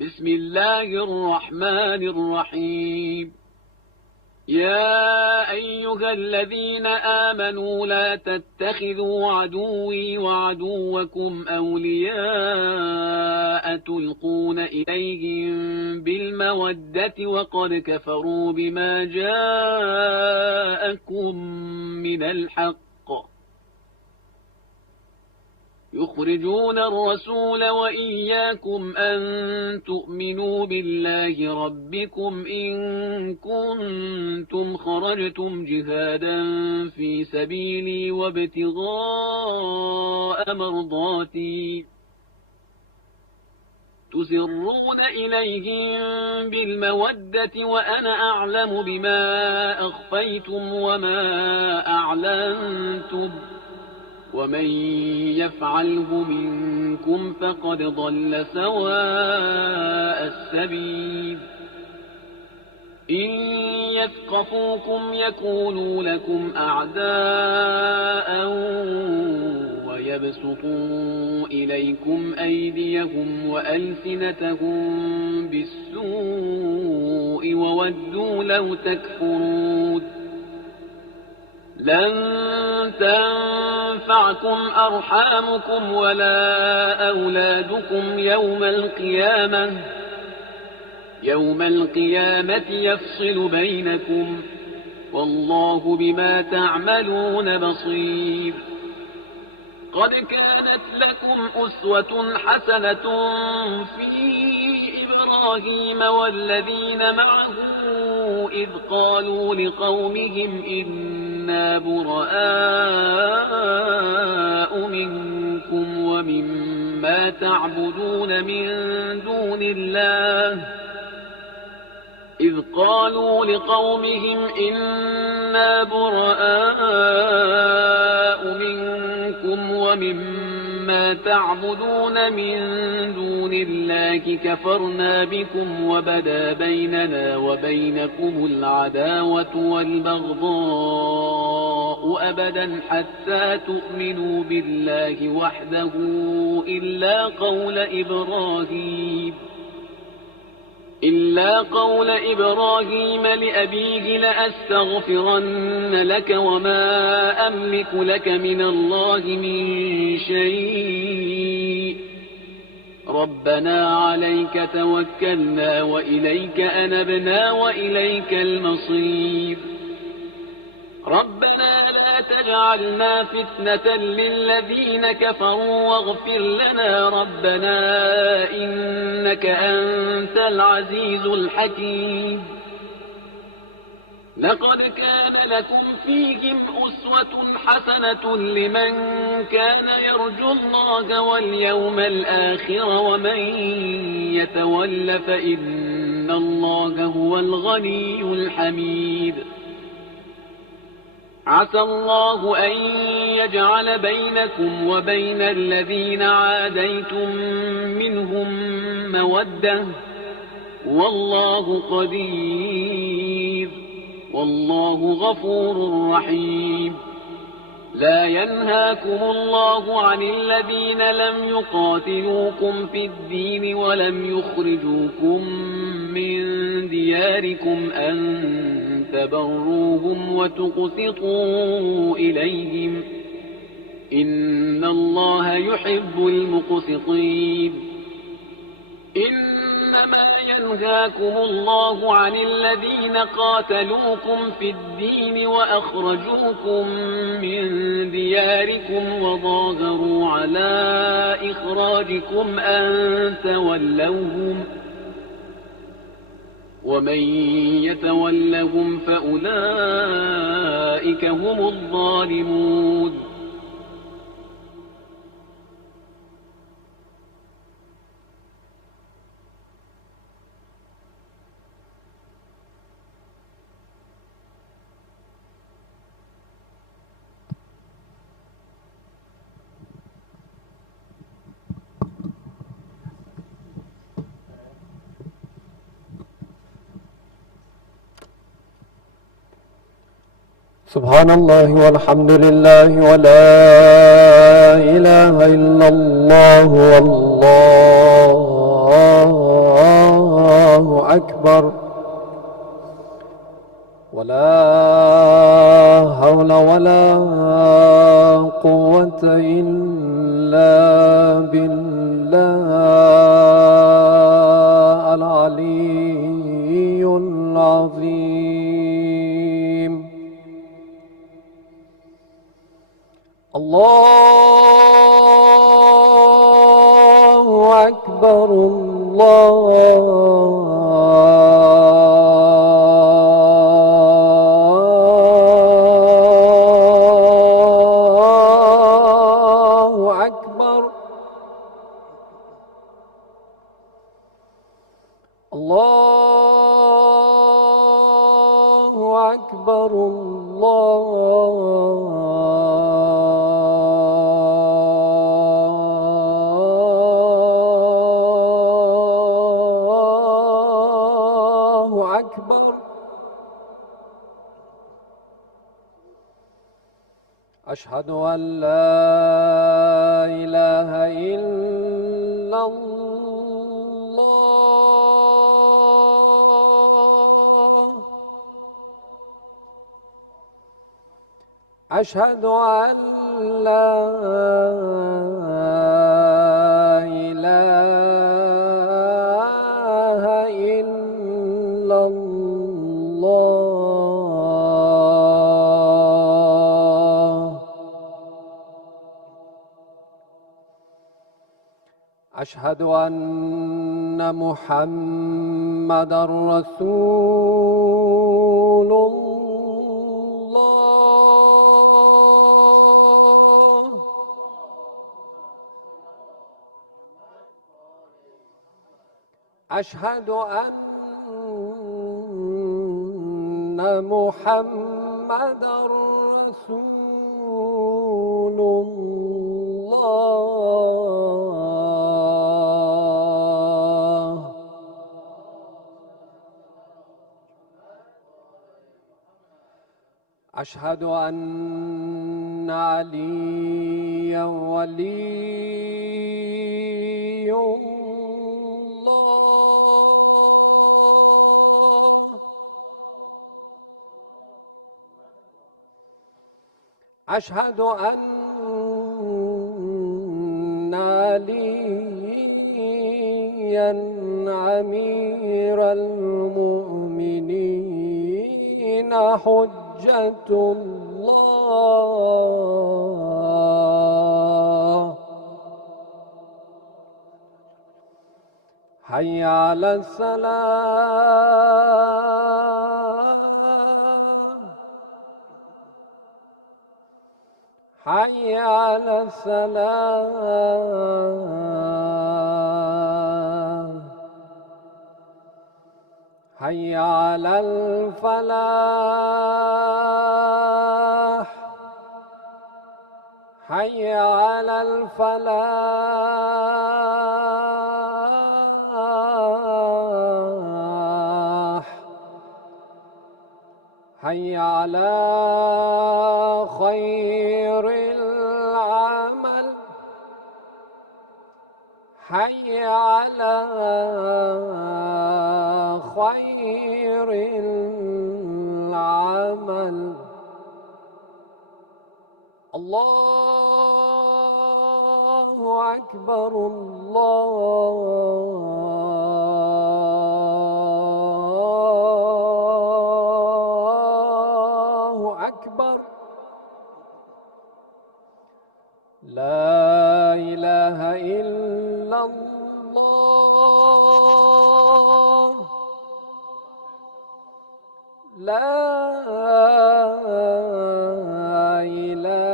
بسم الله الرحمن الرحيم. يا أيها الذين آمنوا لا تتخذوا عدوي وعدوكم أولياء تلقون إليهم بالمودة وقد كفروا بما جاءكم من الحق يخرجون الرسول وإياكم أن تؤمنوا بالله ربكم إن كنتم خرجتم جهادا في سبيلي وابتغاء مرضاتي تسرون إليهم بالمودة وأنا أعلم بما أخفيتم وما أعلنتم ومن يفعله منكم فقد ضل سواء السبيل. إن يثقفوكم يكونوا لكم أعداء ويبسطوا إليكم أيديهم وألسنتهم بالسوء وودوا لو تكفرون. لن تنفعكم أرحامكم ولا أولادكم يوم القيامة يفصل بينكم والله بما تعملون بصير. قد كانت لكم أسوة حسنة في إبراهيم والذين معه إذ قالوا لقومهم إنا براء منكم ومما تعبدون من دون الله كفرنا بكم وبدا بيننا وبينكم العداوة والبغضاء أبدا حتى تؤمنوا بالله وحده إلا قول إبراهيم لأبيه لأستغفرن لك وما أملك لك من الله من شيء ربنا عليك توكلنا وإليك أنبنا وإليك المصير. ربنا لا تجعلنا فتنة للذين كفروا واغفر لنا ربنا إنك أنت العزيز الحكيم. لقد كان لكم فيهم أسوة حسنة لمن كان يرجو الله واليوم الآخر ومن يتول فإن الله هو الغني الحميد. عسى الله أن يجعل بينكم وبين الذين عاديتم منهم مودة والله قدير والله غفور رحيم. لا ينهاكم الله عن الذين لم يقاتلوكم في الدين ولم يخرجوكم من دياركم أن تبروهم وتقسطوا إليهم إن الله يحب المقسطين. إنما ينهاكم الله عن الذين قاتلوكم في الدين وأخرجوكم من دياركم وظاهروا على إخراجكم أن تولوهم ومن يتولهم فأولئك هم الظالمون. سبحان الله والحمد لله ولا إله إلا الله والله أكبر. ولا حول ولا قوة إلا بالله العلي العظيم. الله أكبر. الله أكبر. الله أكبر. الله أكبر. أشهد أن لا إله إلا الله. أشهد أن لا إله إلا الله. أشهد أن محمدًا رسول الله. أشهد أن محمدًا رسول الله. أشهد أن عليًا ولي الله. أشهد أن عليًا أمير المؤمنين حجة الله. حي على السلام. حي على السلام. حي على الفلاح. حي على الفلاح. حي على خير العمل. حي على خير العمل. الله أكبر. الله أكبر. لا إله إلا الله. لا إله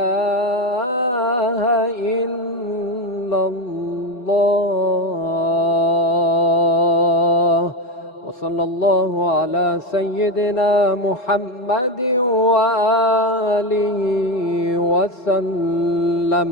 إلا الله. وصلى الله على سيدنا محمد وآله وسلم.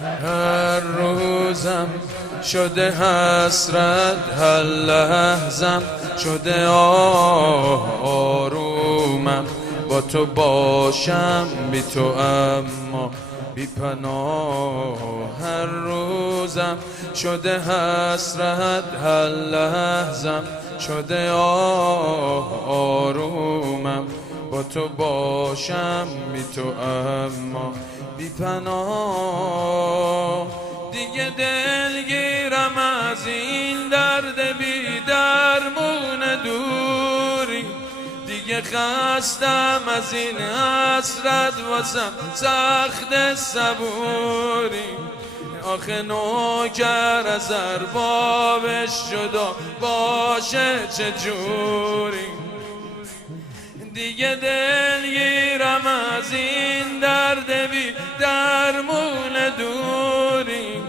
هر روزم شده حسرت، هر لحظم شده آرومم. با تو باشم بی تو اما بی پناه. هر روزم شده حسرت، هر لحظم شده آرومم. با تو باشم بی تو اما بی پناه. دیگه دلگیرم از این درد بی درمون دوری، دیگه خستم از این حسرت واسم سخت صبوری. آخه نوکر از اربابش جدا باشه چجوری. دیگه دلگیرم از این درد بی درمون دوری،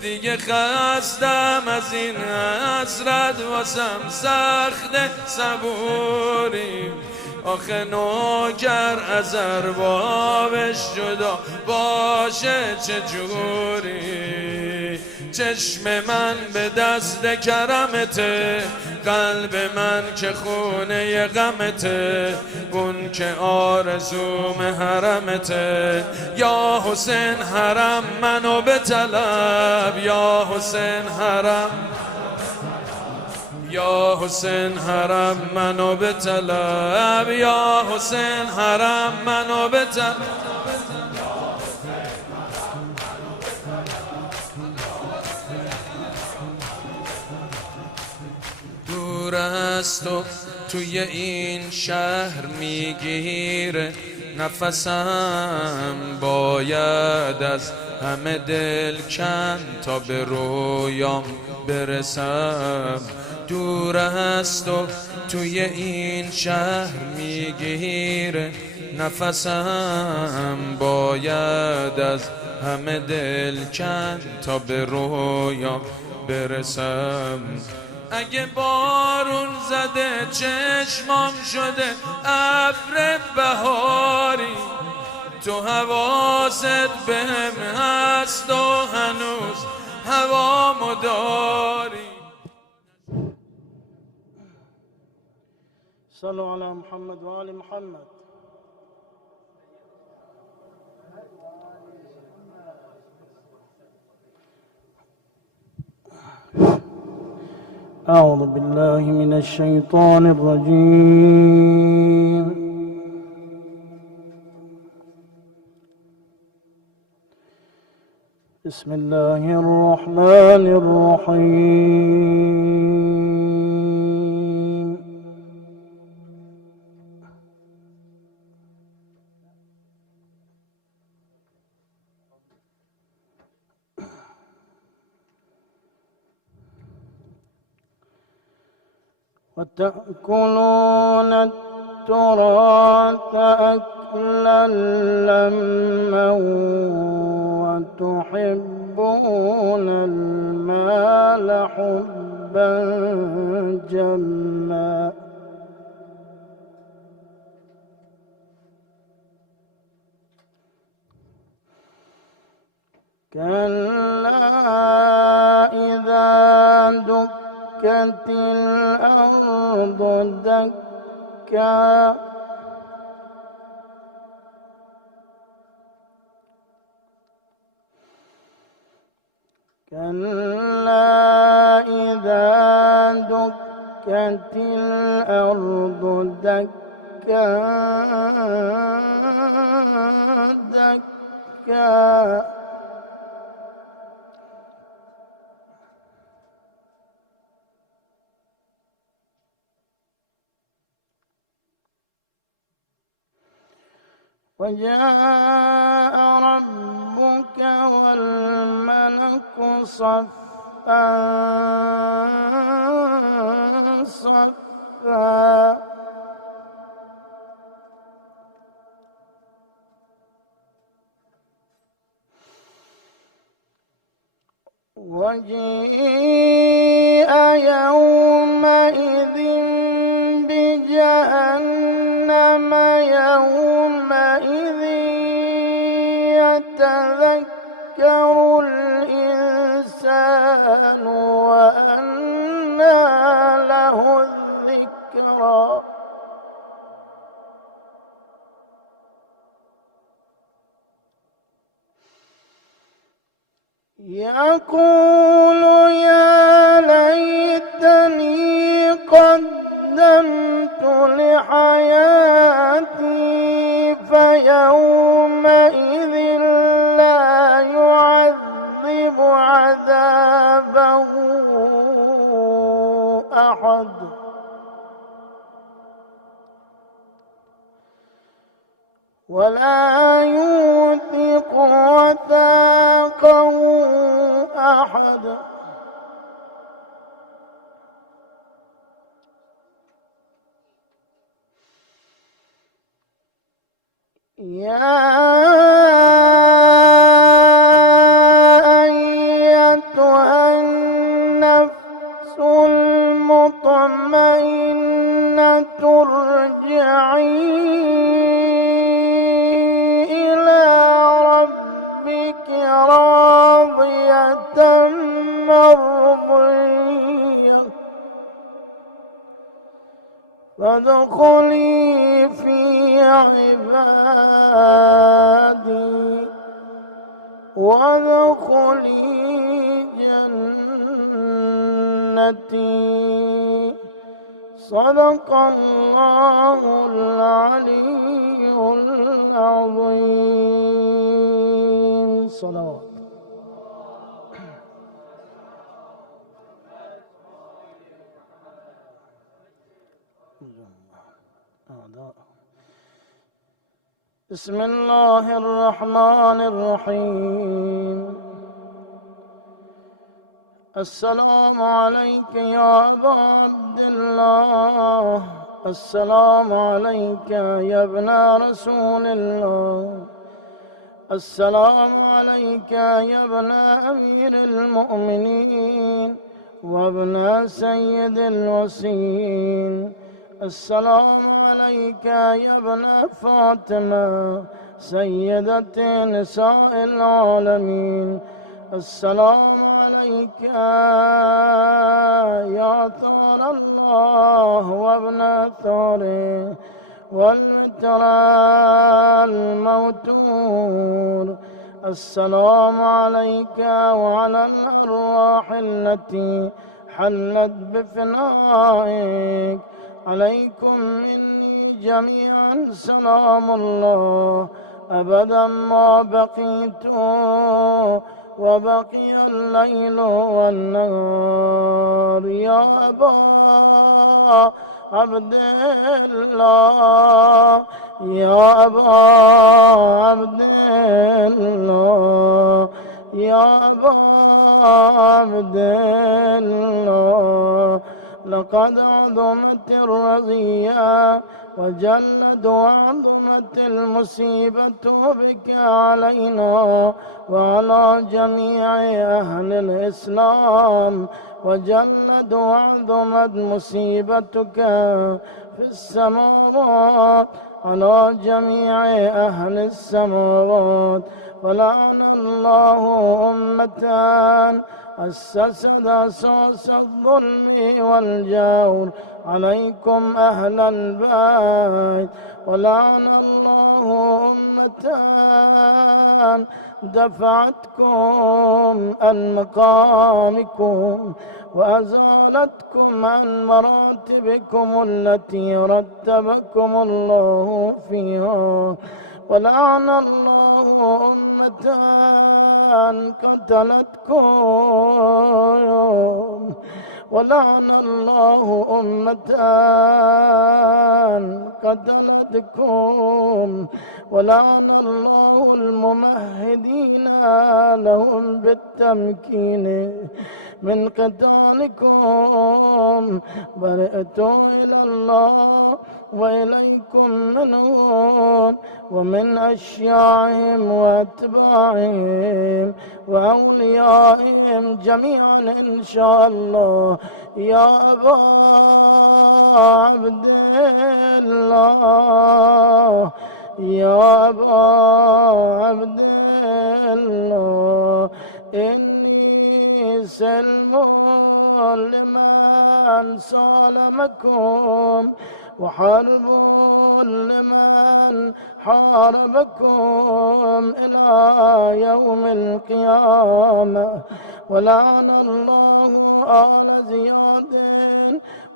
دیگه خستم از این حسرت واسم سخت صبوری. آخه نوکر از اربابش جدا باشه چجوری. چشم من به دست کرمته، قلب من که خونه غمته، اون که آرزوم حرمته. یا حسین حرم منو به طلب، یا حسین حرم، یا حسین حرم منو به طلب، یا حسین حرم منو به طلب. دور از تو توی این شهر میگیره نفسم، باید از همه دل کن تا به رویام برسم. دور از تو توی این شهر میگیره نفسم، باید از همه دل کن تا به رویام برسم. اگه بارون زده چشمام شده ابر بهاری، تو حواست بهم هست و هنوز هوامو داری. صلوا على محمد و آل محمد. أعوذ بالله من الشيطان الرجيم. بسم الله الرحمن الرحيم. وتأكلون التراث أكلا لما وتحبون المال حبا جما كلا إذا دكت الأرض دكا كلا إذا دكت الأرض دكا دكا وجاء ربك والملك صفا صفا وجيء يومئذ بجهنم يومئذ يتذكر ذكرا. يقول يا ليتني قدمت لحياتي فيومئذ لا يعذب عذابه أحد ولا يوثق وثاقه أحد. يا أيتها النفس المطمئنة ارجعي إلى ربك راضية مرضية فادخلي في عبادي وادخلي جنتي. صدق الله العلي العظيم. صلوات. بسم الله الرحمن الرحيم. السلام عليك يا أبا عبد الله، السلام عليك يا ابن رسول الله، السلام عليك يا ابن أمير المؤمنين وابن سيد الوصيين، السلام عليك يا ابن فاطمة سيدة نساء العالمين، السلام عليك يا ثار الله وابن ثاره والمتر الموتور، السلام عليك وعلى الأرواح التي حلت بفنائك، عليكم مني جميعا سلام الله أبدا ما بقيت وبقي الليل والنهار. يا أبا عبد الله، يا أبا عبد الله، يا أبا عبد الله، لقد عظمت الرزية وجلد وعظمت المصيبة بك علينا وعلى جميع أهل الإسلام، وجلد وعظمت مصيبتك في السماوات على جميع أهل السماوات. ولعن الله أمة أسست أساس الظلم والجور عليكم أهل البيت، ولعن الله أمة دفعتكم عن مقامكم وأزالتكم عن مراتبكم التي رتبكم الله فيها، ولعن الله أمة قتلتكم، ولعن الله أمة قتلتكم، ولعن الله الممهدين لهم بالتمكين من قتالكم. برئت إلى الله وإليكم منهم ومن أشياعهم وأتباعهم وأوليائهم جميعا إن شاء الله. يا أبا عبد الله، يا أبا عبد الله، إني سلم لمن لمن سالمكم وحرب لمن حاربكم إلى يوم القيامة. ولعن الله آل زياد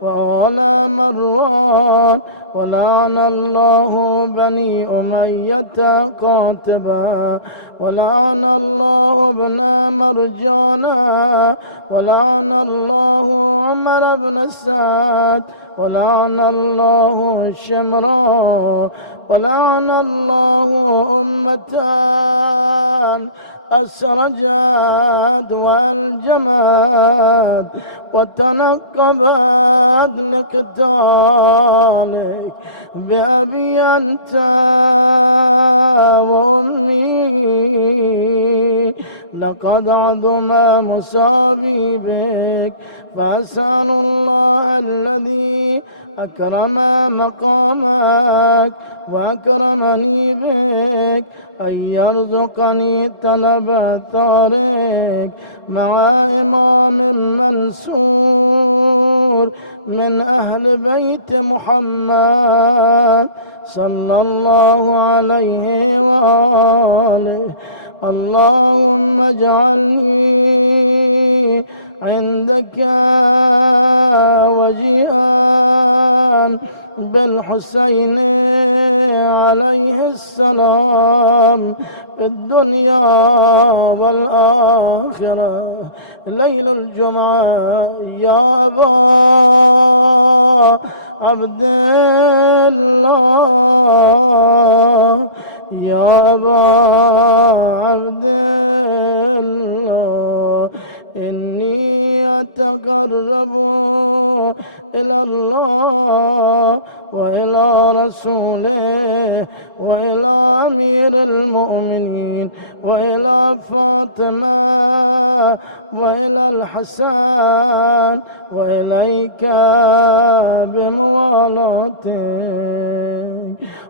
وآل مروان ولعن الله بني أمية قاتبا ولعن الله ابن مرجانا ولعن الله عمر بن سعد ولعن الله شمرا ولعن الله أمتان أسرجت والجماد وتنقبت لقتالك بأبي أنت وأمي. لقد عظم مصابي بك فأسأل الله الذي أكرم مقامك وأكرمني بك أن يرزقني طلب ثارك مع إمام منصور من أهل بيت محمد صلى الله عليه وآله. اللهم اجعلني عندك وجيها بالحسين عليه السلام في الدنيا والآخرة. ليل الجمعة يا أبا عبد الله يا أبا عبد الله إني أتقرب إلى الله وإلى رسوله وإلى أمير المؤمنين وإلى فاطمة وإلى الحسن وإليك بموالاتك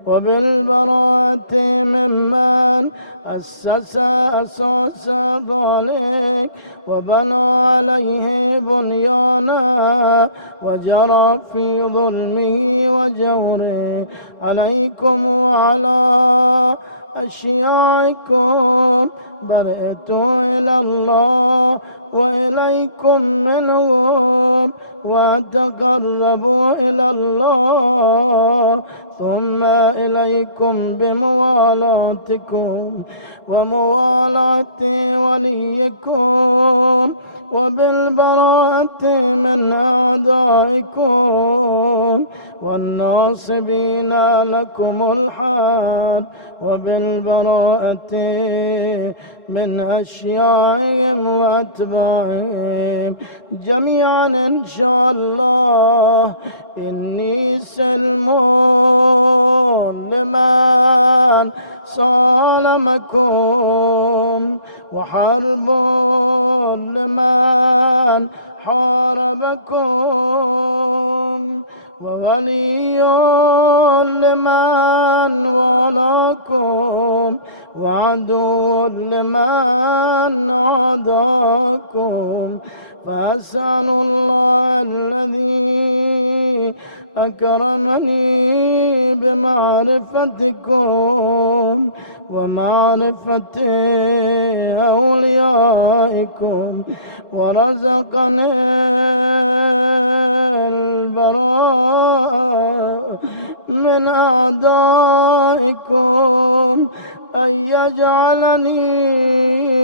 وبالبراءة ممن أسس أساس ذلك وبنى عليه بنيانا وجرى في ظلمه وجوره عليكم وعلى أشياعكم. برئت إلى الله وإليكم منهم وأتقرب إلى الله ثم إليكم بموالاتكم وموالاة وليكم وبالبراءة من أعدائكم والناصبين لكم الحال وبالبراءة من أشيائهم وأتباعهم جميعا إن شاء الله. إني سلم لمن صالمكم وحرب لمن حاربكم وولي لمن والاكم وعدو لمن عاداكم. فأسأل الله الذي أكرمني بمعرفتكم ومعرفة أوليائكم ورزقني البراء من أعدائكم أن يجعلني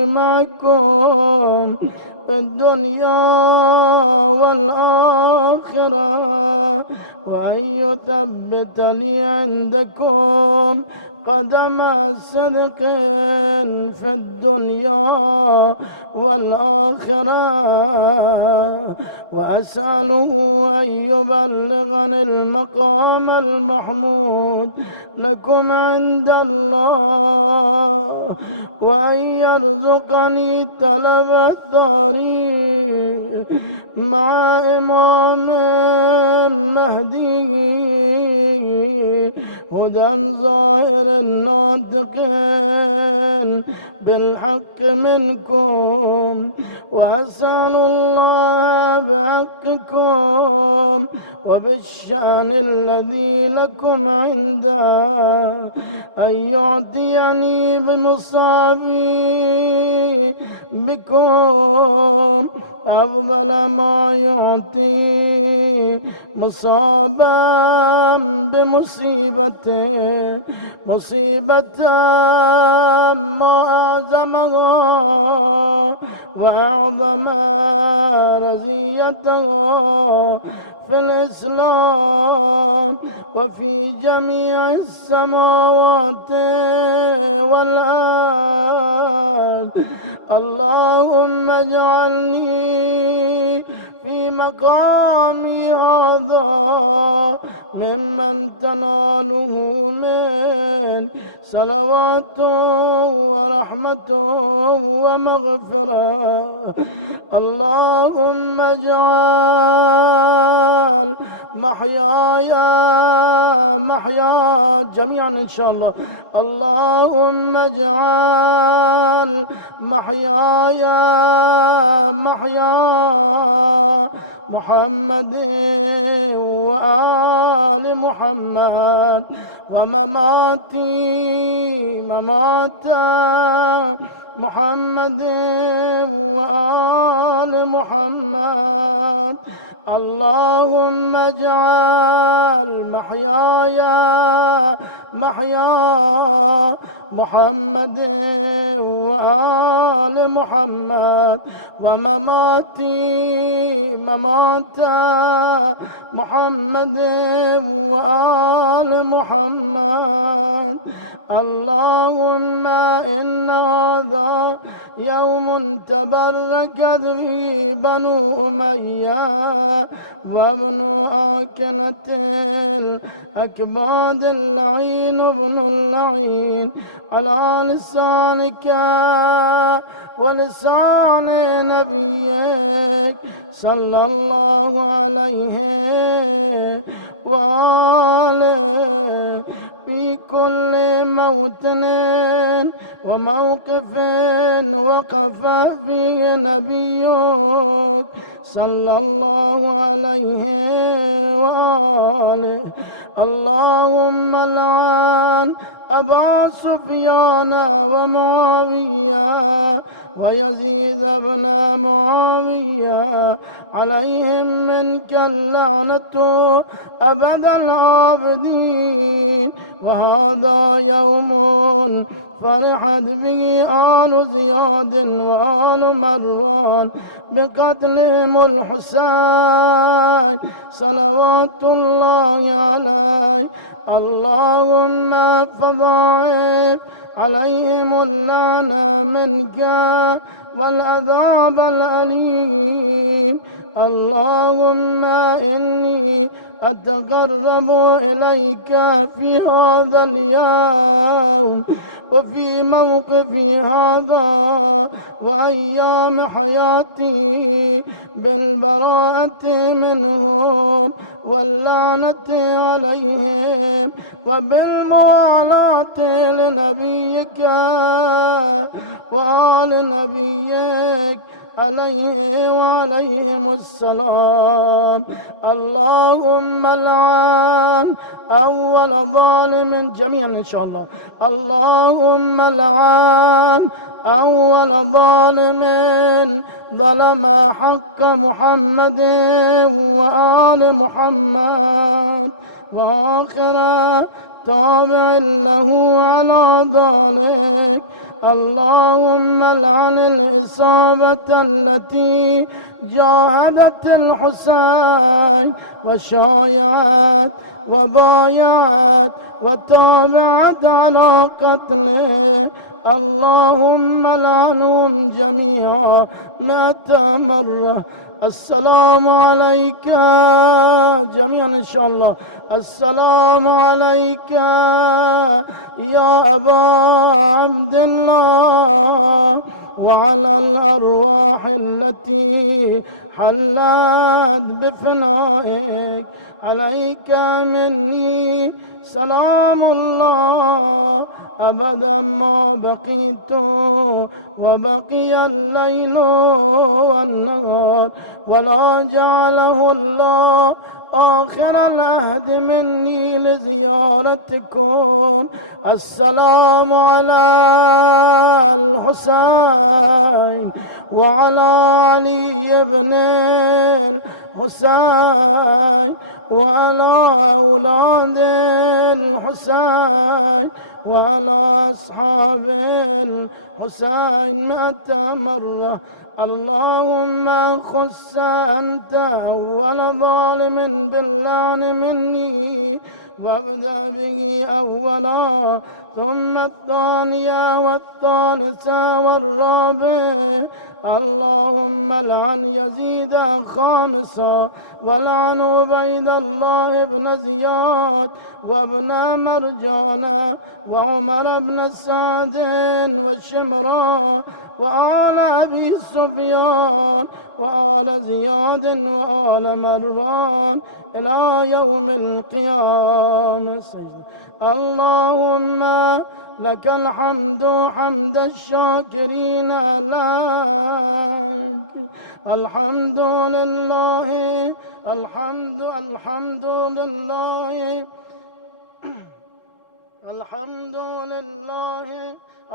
معكم في الدنيا والآخرة وأن يثبت لي عندكم قدم صدق في الدنيا والآخرة. وأسأله أن يبلغني المقام المحمود لكم عند الله وأن يرزقني طلب الثري مع إمام مهدي هدى ظاهر ناطق بالحق منكم وأسأل الله بحقكم وبالشأن الذي لكم عنده أن يعطيني بمصابي بكم أفضل ما يعطي مصابا بمصيبته مصيبة ما أعظمها وأعظم رزيته في الإسلام وفي جميع السماوات والأرض. اللهم اجعلني في مقامي هذا ممن تناله من صلوات ورحمة ومغفرة. اللهم اجعل محياي محيا جميعا إن شاء الله. اللهم اجعل محياي محيا محمد وآل محمد ومماتي ممات محمد وآل محمد. اللهم اجعل محياي محيا محمد وآل محمد ومماتي ممات محمد وآل محمد. اللهم إن هذا يوم تبركت فيه بنو أمية وابن عاكنة الأكباد اللعين ابن اللعين على لسانك ولسان نبيك صلى الله عليه وآله في كل موطن وموقف وقف فيه نبيك صلى الله عليه وآله. اللهم لعن أبا سفيان ومعاوية ويزيد بن معاوية عليهم منك اللعنة أبد العابدين. وهذا يوم فرحت به آل زياد وآل مروان بقتلهم الحسين صلوات الله عليه. اللهم فضاعف عليهم اللعنة منك والعذاب الأليم. اللهم إني أتقرب إليك في هذا اليوم وفي موقفي هذا وأيام حياتي بالبراءة منهم واللعنة عليهم وبالموالاة لنبيك وآل نبيك عليه وعليهم السلام. اللهم لعن أول ظالم جميعا إن شاء الله. اللهم لعن أول ظالم ظلم حق محمد وآل محمد وآخر تابع له على ذلك. اللهم لعن الإصابة التي جاهدت الحسين وشايعت وبايعت وتابعت على قتله. اللهم لعنهم جميعا 100 مرة. السلام عليك جميعا إن شاء الله. السلام عليك يا أبا عبد الله وعلى الأرواح التي حلت بفنائك. عليك مني سلام الله أبدا ما بقيت وبقي الليل والنهار، ولا جعله الله آخر العهد مني لزيارتكم. السلام على الحسين وعلى علي بن الحسين وعلى أولاد الحسين وعلى أصحاب الحسين 100 مرة. اللهم خص أنت أول ظالم باللعن مني، وابدأ به أولا ثم الثانية والثالثة والرابعة. اللهم لعن يزيد خامسا، ولعن عبيد الله بن زياد وابن مرجان وعمر بن سعد وشمران وآل أبي سفيان وآل زياد وآل مروان إلى يوم القيامة. اللهم لك الحمد حمد الشاكرين لك. الحمد لله الحمد لله الحمد لله.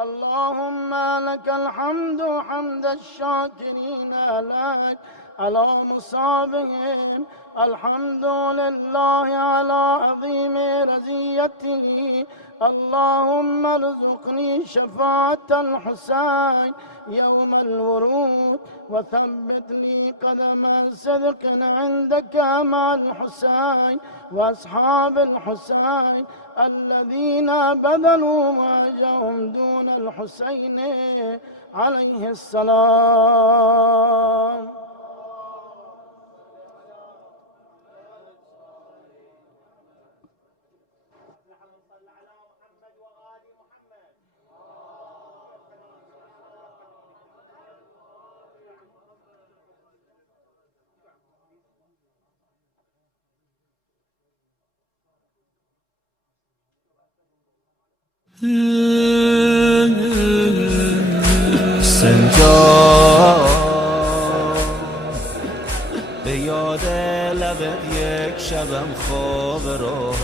اللهم لك الحمد حمد الشاكرين لك على مصابهم. الحمد لله على عظيم رزيته. اللهم ارزقني شفاعة الحسين يوم الورود، وثبت لي قدم صدق عندك مع الحسين وأصحاب الحسين الذين بذلوا وجههم دون الحسين عليه السلام. به یاد لبت یک شبم خواب راه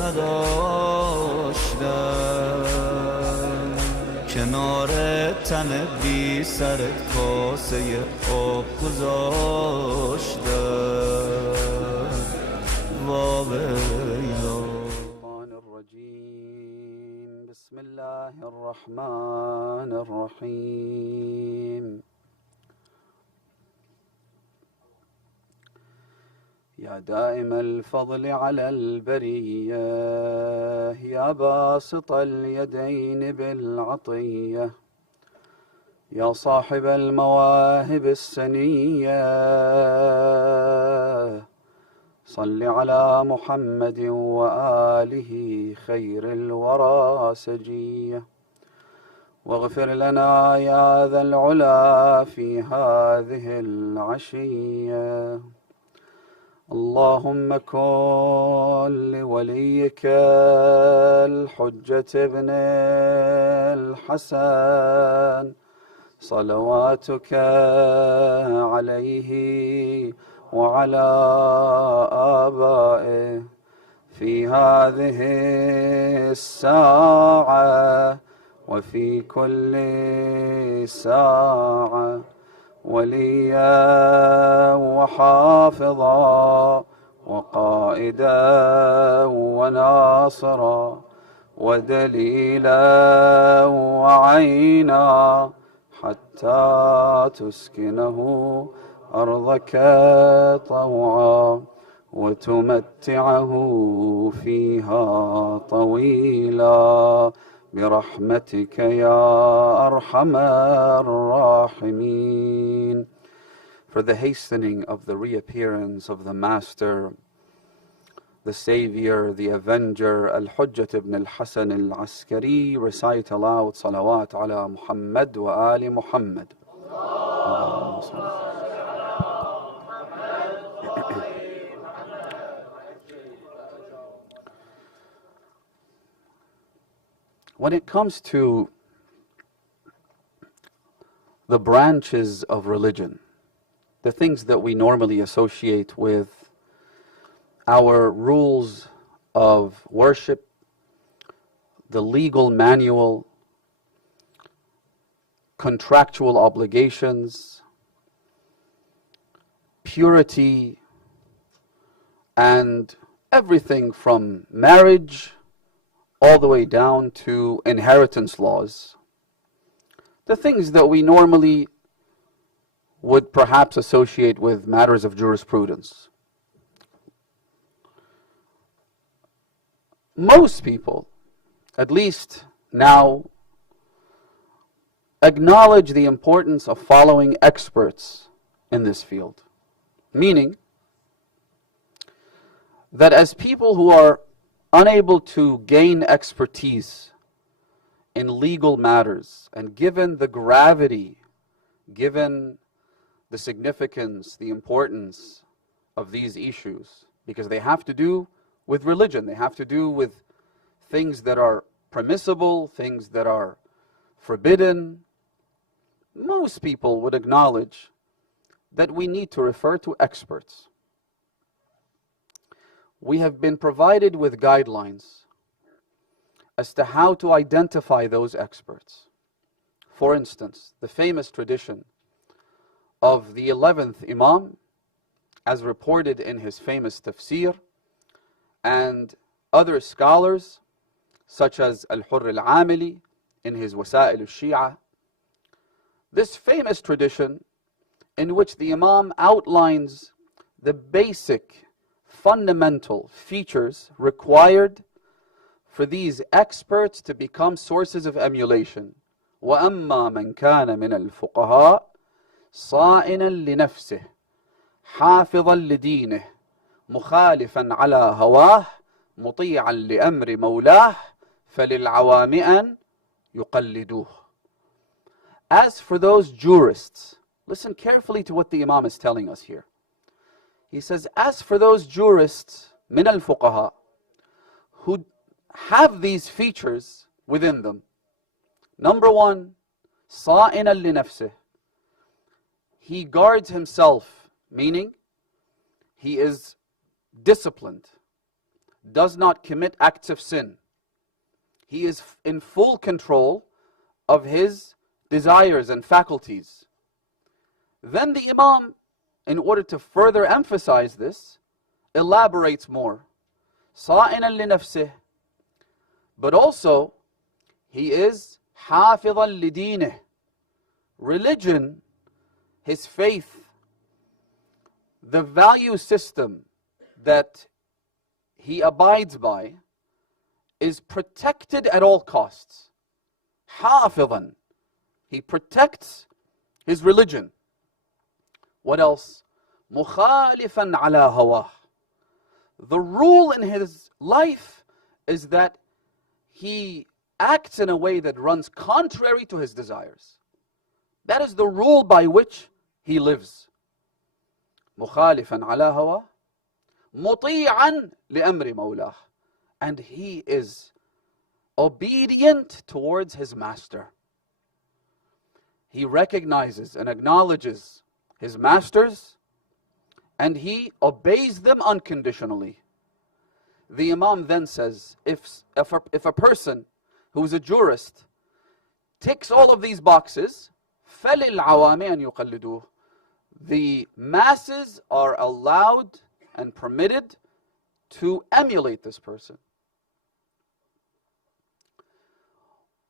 نداشتم، کنار تن بی سرت کاسه آب گذاشتم. واویلا. بسم الله الرحمن الرحيم. يا دائم الفضل على البرية، يا باسط اليدين بالعطية، يا صاحب المواهب السنية، صل على محمد وآله خير الورى سجية، واغفر لنا يا ذا العلا في هذه العشية. اللهم كن لوليك الحجة ابن الحسن صلواتك عليه وعلى آبائه في هذه الساعة وفي كل ساعة، وليا وحافظا وقائدا وناصرا ودليلا وعينا، حتى تسكنه أرضك طوعا وتمتعه فيها طويلا برحمتك يا أرحم الراحمين. For the hastening of the reappearance of the Master, the Savior, the Avenger, Al-Hujjat ibn al-Hasan al-Askari, recite aloud salawat ala Muhammad wa ali Muhammad. When it comes to the branches of religion, the things that we normally associate with our rules of worship, the legal manual, contractual obligations, purity, and everything from marriage all the way down to inheritance laws. The things that we normally would perhaps associate with matters of jurisprudence. Most people, at least now, acknowledge the importance of following experts in this field. Meaning that as people who are unable to gain expertise in legal matters, and given the gravity, given the significance, the importance of these issues, because they have to do with religion, they have to do with things that are permissible, things that are forbidden, most people would acknowledge that we need to refer to experts. We have been provided with guidelines as to how to identify those experts. For instance, the famous tradition of the 11th Imam, as reported in his famous tafsir, and other scholars such as Al-Hurr al-Amili in his Wasa'il al-Shi'a. This famous tradition in which the Imam outlines the basic fundamental features required for these experts to become sources of emulation. وَأَمَّا مَنْ كَانَ مِنَ الْفُقَهَاءِ صَائِنًا لِنَفْسِهِ حَافِظًا لِدِينِهِ مُخَالِفًا عَلَى هَوَاهِ مُطِيعًا لِأَمْرِ مَوْلَاهِ فَلِلْعَوَامِ أَنْ يُقَلِّدُوهُ. As for those jurists, listen carefully to what the Imam is telling us here. He says, as for those jurists, min al-fuqaha, who have these features within them. Number one, صَائِنًا لِنَفْسِهِ. He guards himself, meaning he is disciplined, does not commit acts of sin. He is in full control of his desires and faculties. Then the Imam, in order to further emphasize this, elaborates more. صَائِنًا لِنَفْسِهِ. But also, he is حَافِظًا لِدِينِهِ. Religion, his faith, the value system that he abides by is protected at all costs. حَافِظًا. He protects his religion. What else? مُخَالِفًا عَلَى هَوَاهِ. The rule in his life is that he acts in a way that runs contrary to his desires. That is the rule by which he lives. مُخَالِفًا عَلَى هَوَاهِ مُطِيعًا لِأَمْرِ مَوْلَاهِ. And he is obedient towards his master. He recognizes and acknowledges his masters, and he obeys them unconditionally. The Imam then says, if a person who is a jurist ticks all of these boxes, فَلِلْعَوَامِ أَنْ يُقَلِّدُوهُ. The masses are allowed and permitted to emulate this person.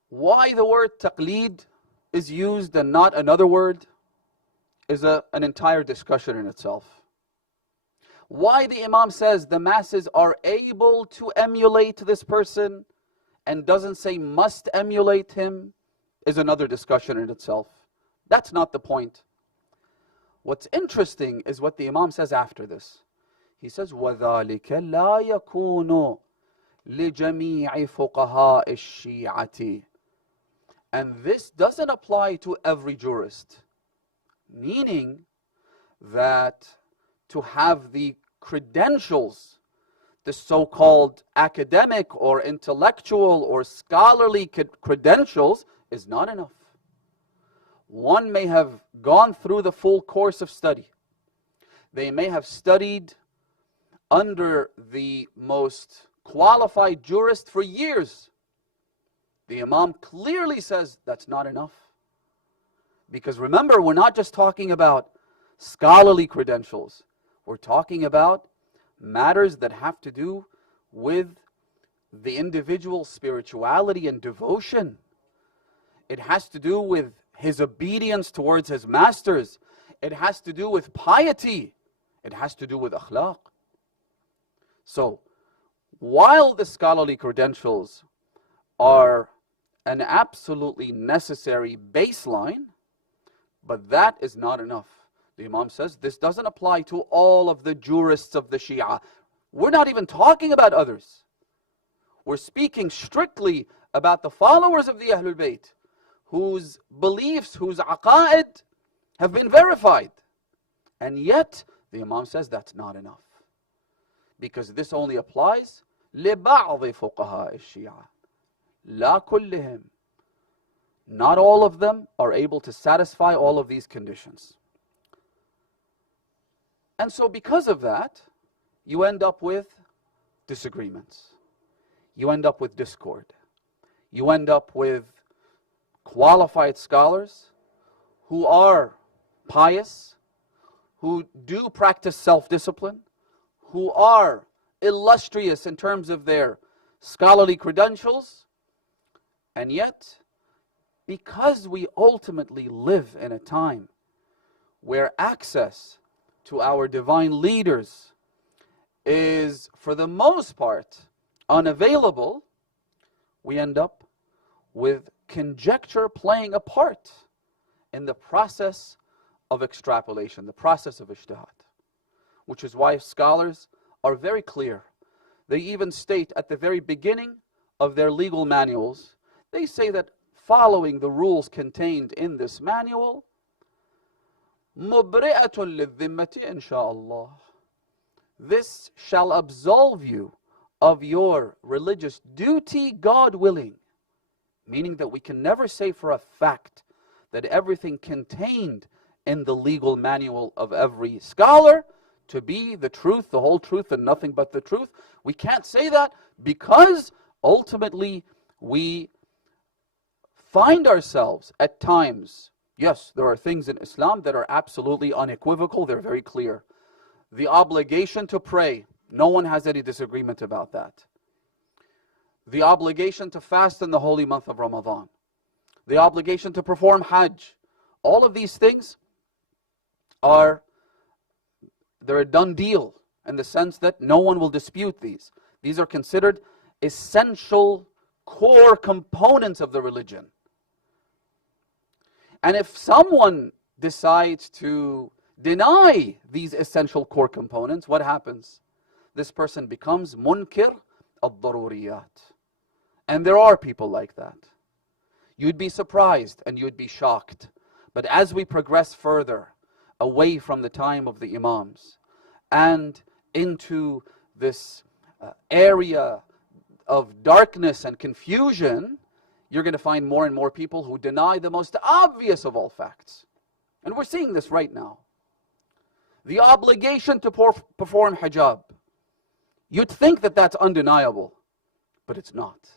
Why the word taqleed is used and not another word is an entire discussion in itself. Why the Imam says the masses are able to emulate this person and doesn't say must emulate him is another discussion in itself. That's not the point. What's interesting is what the Imam says after this. He says, وَذَلِكَ لَا يَكُونُ لِجَمِيعِ فُقَهَاءِ الشِّيعَةِ. And this doesn't apply to every jurist. Meaning that to have the credentials, the so-called academic or intellectual or scholarly credentials is not enough. One may have gone through the full course of study. They may have studied under the most qualified jurist for years. The Imam clearly says that's not enough. Because remember, we're not just talking about scholarly credentials. We're talking about matters that have to do with the individual's spirituality and devotion. It has to do with his obedience towards his masters. It has to do with piety. It has to do with akhlaq. So, while the scholarly credentials are an absolutely necessary baseline, but that is not enough. The Imam says this doesn't apply to all of the jurists of the Shia. We're not even talking about others. We're speaking strictly about the followers of the Ahlul Bayt, whose beliefs, whose aqa'id have been verified. And yet, the Imam says that's not enough. Because this only applies لِبَعْضِ فُقَهَاءِ الشِّيعَةِ لَا كُلِّهِمْ. Not all of them are able to satisfy all of these conditions. And so because of that, you end up with disagreements. You end up with discord. You end up with qualified scholars who are pious, who do practice self-discipline, who are illustrious in terms of their scholarly credentials, and yet, because we ultimately live in a time where access to our divine leaders is, for the most part, unavailable, we end up with conjecture playing a part in the process of extrapolation, the process of ijtihad. Which is why scholars are very clear. They even state at the very beginning of their legal manuals, they say that following the rules contained in this manual, مُبْرِئَةٌ لِلذِّمَّةِ إِنشَاءَ. This shall absolve you of your religious duty, God willing. Meaning that we can never say for a fact that everything contained in the legal manual of every scholar to be the truth, the whole truth, and nothing but the truth. We can't say that because ultimately we find ourselves at times, yes, there are things in Islam that are absolutely unequivocal, they're very clear. The obligation to pray, no one has any disagreement about that. The obligation to fast in the holy month of Ramadan. The obligation to perform Hajj. All of these things they're a done deal in the sense that no one will dispute these. These are considered essential core components of the religion. And if someone decides to deny these essential core components, what happens? This person becomes munkir al-daruriyat. And there are people like that. You'd be surprised and you'd be shocked. But as we progress further away from the time of the Imams and into this area of darkness and confusion, you're going to find more and more people who deny the most obvious of all facts. And we're seeing this right now. The obligation to perform hijab. You'd think that that's undeniable, but it's not.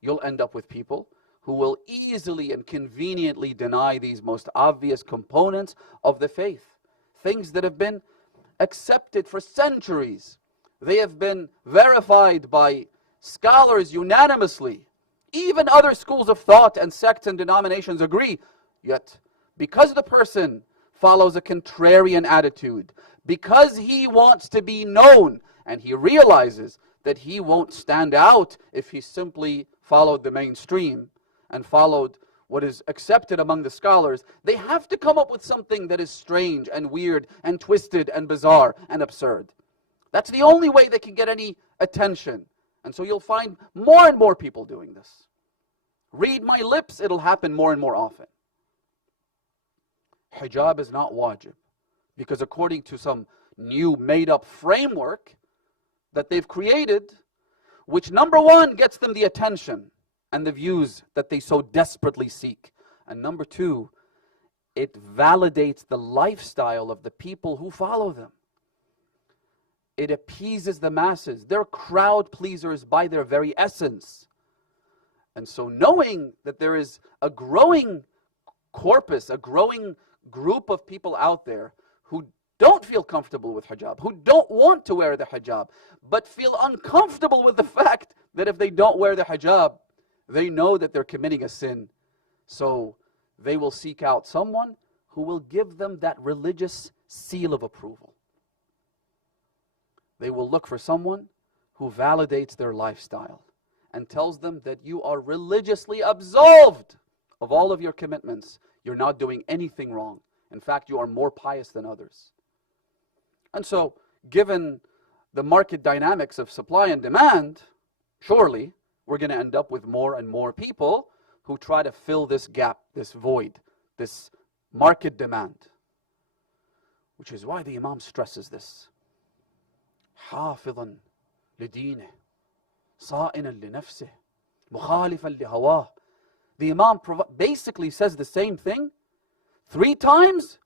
You'll end up with people who will easily and conveniently deny these most obvious components of the faith. Things that have been accepted for centuries. They have been verified by scholars unanimously. Even other schools of thought and sects and denominations agree. Yet, because the person follows a contrarian attitude, because he wants to be known, and he realizes that he won't stand out if he simply followed the mainstream and followed what is accepted among the scholars, they have to come up with something that is strange and weird and twisted and bizarre and absurd. That's the only way they can get any attention. And so you'll find more and more people doing this. Read my lips, it'll happen more and more often. Hijab is not wajib, because according to some new made-up framework that they've created, which number one gets them the attention and the views that they so desperately seek, and number two, it validates the lifestyle of the people who follow them. It appeases the masses. They're crowd pleasers by their very essence. And so knowing that there is a growing corpus, a growing group of people out there who don't feel comfortable with hijab, who don't want to wear the hijab, but feel uncomfortable with the fact that if they don't wear the hijab, they know that they're committing a sin. So they will seek out someone who will give them that religious seal of approval. They will look for someone who validates their lifestyle and tells them that you are religiously absolved of all of your commitments. You're not doing anything wrong. In fact, you are more pious than others. And so, given the market dynamics of supply and demand, surely we're going to end up with more and more people who try to fill this gap, this void, this market demand. Which is why the Imam stresses this. حافظا لدينه صائنا لنفسه مخالفا لهواه. The Imam basically says the same thing 3 times,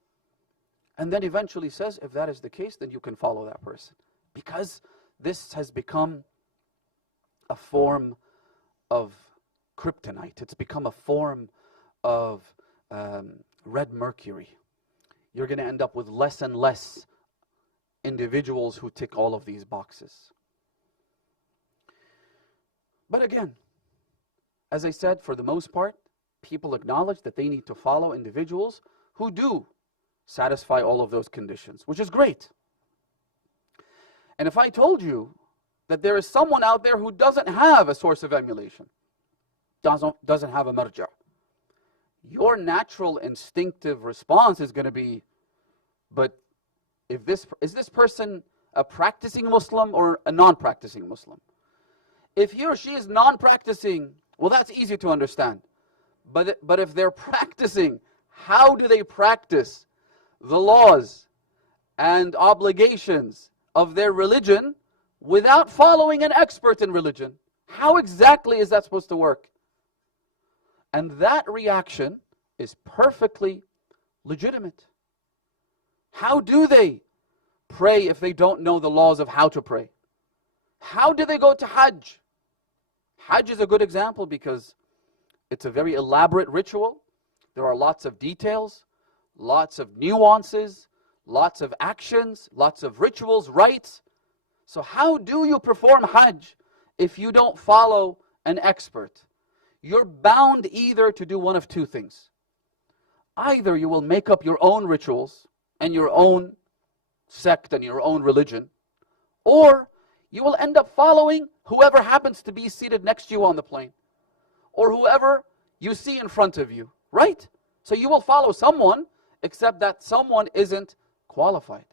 and then eventually says, if that is the case, then you can follow that person. Because this has become a form of kryptonite. It's become a form of red mercury. You're going to end up with less and less individuals who tick all of these boxes. But again, as I said, for the most part, people acknowledge that they need to follow individuals who do satisfy all of those conditions, which is great. And if I told you that there is someone out there who doesn't have a source of emulation, doesn't have a marja', your natural instinctive response is going to be, but is this person a practicing Muslim or a non-practicing Muslim? If he or she is non-practicing, well, that's easy to understand. But if they're practicing, how do they practice the laws and obligations of their religion without following an expert in religion? How exactly is that supposed to work? And that reaction is perfectly legitimate. How do they pray if they don't know the laws of how to pray? How do they go to Hajj? Hajj is a good example because it's a very elaborate ritual. There are lots of details, lots of nuances, lots of actions, lots of rituals, rites. So how do you perform Hajj if you don't follow an expert? You're bound either to do one of 2 things. Either you will make up your own rituals and your own sect and your own religion, or you will end up following whoever happens to be seated next to you on the plane, or whoever you see in front of you, right? So you will follow someone, except that someone isn't qualified.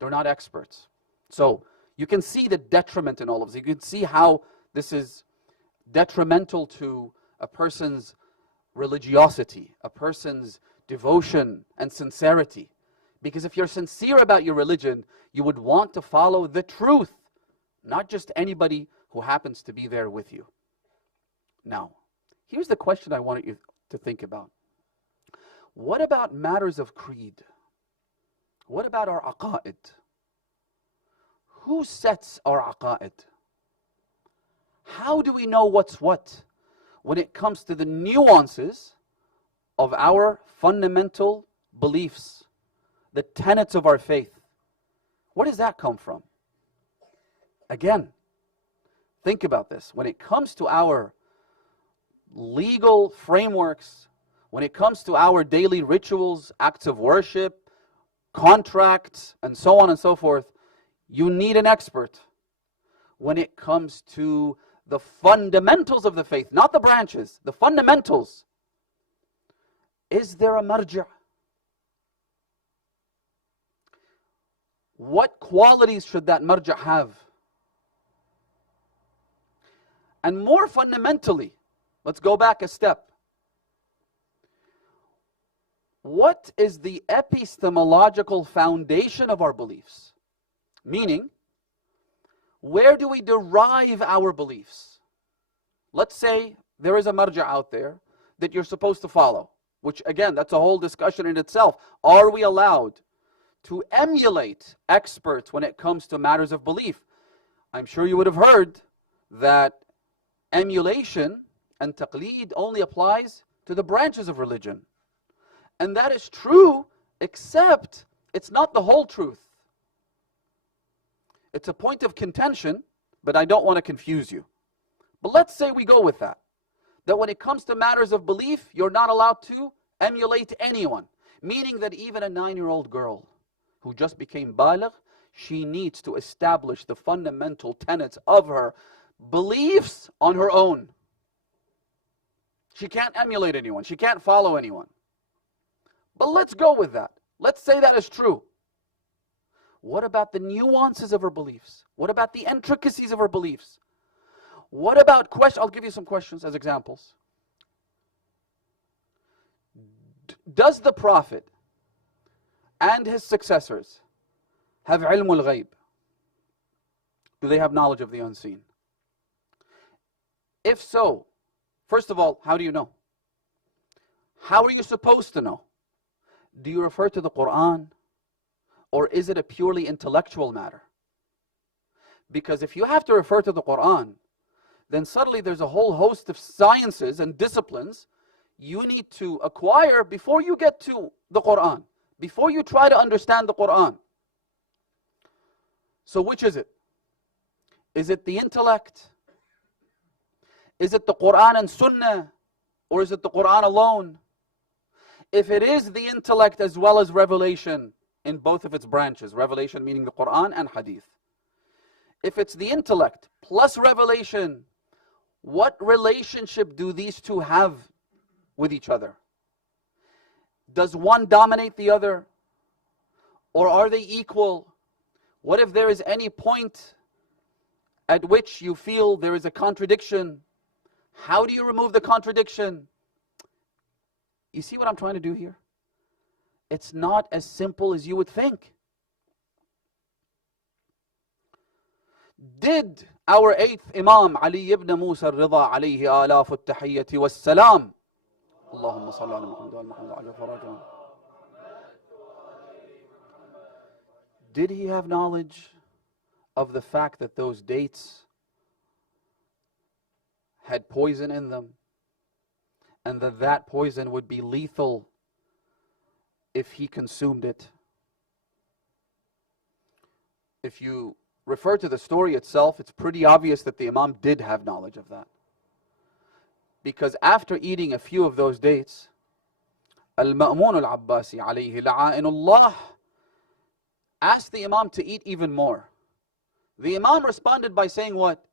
They're not experts. So you can see the detriment in all of this. You can see how this is detrimental to a person's religiosity, a person's devotion and sincerity. Because if you're sincere about your religion, you would want to follow the truth, not just anybody who happens to be there with you. Now, here's the question I want you to think about. What about matters of creed? What about our aqa'id? Who sets our aqa'id? How do we know what's what when it comes to the nuances of our fundamental beliefs, the tenets of our faith? Where does that come from? Again, think about this. When it comes to our legal frameworks, when it comes to our daily rituals, acts of worship, contracts, and so on and so forth, you need an expert. When it comes to the fundamentals of the faith, not the branches, the fundamentals, is there a marja'? What qualities should that marja have? And more fundamentally, let's go back a step. What is the epistemological foundation of our beliefs? Meaning, where do we derive our beliefs? Let's say there is a marja out there that you're supposed to follow, which again, that's a whole discussion in itself. Are we allowed to emulate experts when it comes to matters of belief? I'm sure you would have heard that emulation and taqleed only applies to the branches of religion. And that is true, except it's not the whole truth. It's a point of contention, but I don't want to confuse you. But let's say we go with that. That when it comes to matters of belief, you're not allowed to emulate anyone. Meaning that even a 9-year-old girl who just became baligh, she needs to establish the fundamental tenets of her beliefs on her own. She can't emulate anyone. She can't follow anyone. But let's go with that. Let's say that is true. What about the nuances of her beliefs? What about the intricacies of her beliefs? What about questions? I'll give you some questions as examples. Does the Prophet and his successors have ilm al-ghayb? Do they have knowledge of the unseen? If so, first of all, how do you know? How are you supposed to know? Do you refer to the Quran, or is it a purely intellectual matter? Because if you have to refer to the Quran, then suddenly there's a whole host of sciences and disciplines you need to acquire before you get to the Quran, before you try to understand the Quran. So which is it? Is it the intellect? Is it the Quran and Sunnah? Or is it the Quran alone? If it is the intellect as well as revelation in both of its branches, revelation meaning the Quran and Hadith. If it's the intellect plus revelation, what relationship do these two have with each other? Does one dominate the other? Or are they equal? What if there is any point at which you feel there is a contradiction? How do you remove the contradiction? You see what I'm trying to do here? It's not as simple as you would think. Did our 8th Imam Ali ibn Musa al-Rida alayhi alaf al-tahiyyati was-salam, Allahumma salli ala Muhammad wa Muhammad wa farajah, did he have knowledge of the fact that those dates had poison in them, and that poison would be lethal if he consumed it? If you refer to the story itself, it's pretty obvious that the Imam did have knowledge of that. Because after eating a few of those dates, Al-Ma'mun al-Abbasi alayhi la'a'inullah asked the Imam to eat even more. The Imam responded by saying what?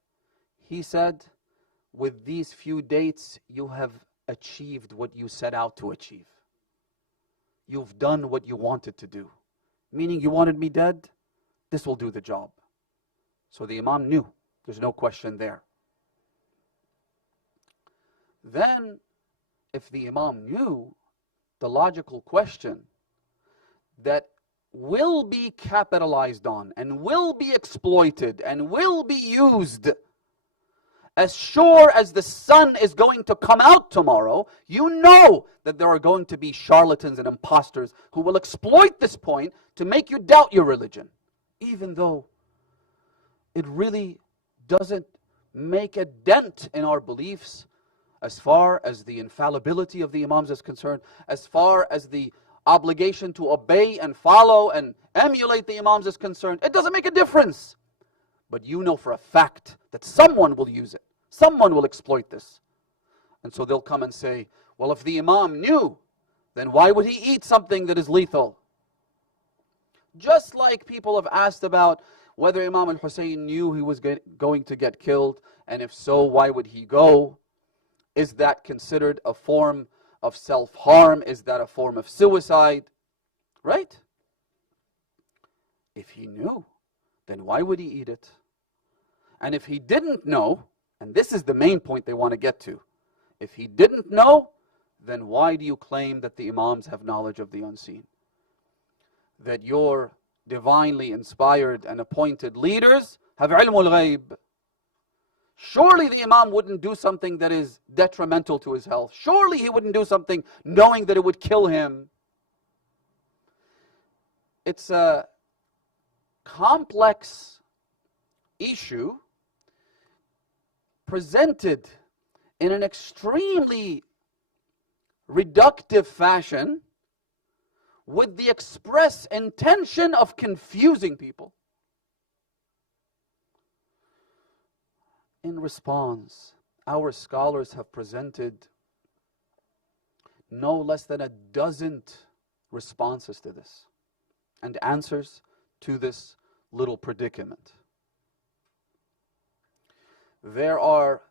He said, with these few dates, you have achieved what you set out to achieve. You've done what you wanted to do. Meaning you wanted me dead? This will do the job. So the Imam knew. There's no question there. Then, if the Imam knew, the logical question that will be capitalized on and will be exploited and will be used, as sure as the sun is going to come out tomorrow, you know that there are going to be charlatans and imposters who will exploit this point to make you doubt your religion, even though it really doesn't make a dent in our beliefs as far as the infallibility of the Imams is concerned, as far as the obligation to obey and follow and emulate the Imams is concerned. It doesn't make a difference. But you know for a fact that someone will use it. Someone will exploit this. And so they'll come and say, well, if the Imam knew, then why would he eat something that is lethal? Just like people have asked about whether Imam al-Hussein knew he was going to get killed, and if so, why would he go? Is that considered a form of self-harm? Is that a form of suicide? Right? If he knew, then why would he eat it? And if he didn't know, and this is the main point they want to get to, if he didn't know, then why do you claim that the Imams have knowledge of the unseen? That your divinely inspired and appointed leaders have ilmul ghaib. Surely the Imam wouldn't do something that is detrimental to his health. Surely he wouldn't do something knowing that it would kill him. It's a complex issue presented in an extremely reductive fashion with the express intention of confusing people. In response, our scholars have presented no less than a dozen responses to this and answers to this little predicament. There are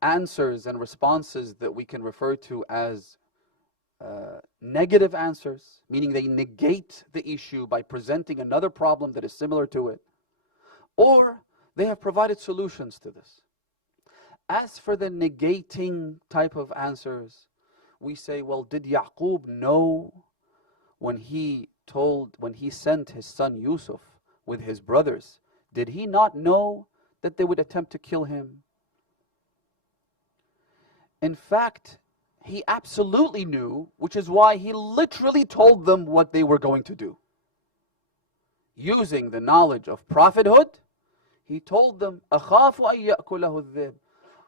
answers and responses that we can refer to as negative answers, meaning they negate the issue by presenting another problem that is similar to it, or they have provided solutions to this. As for the negating type of answers, we say, well, did Yaqub know when he sent his son Yusuf with his brothers, did he not know that they would attempt to kill him? In fact, he absolutely knew, which is why he literally told them what they were going to do. Using the knowledge of prophethood, he told them, أَخَافُ أَن يَأْكُلَهُ الذِّئْبُ.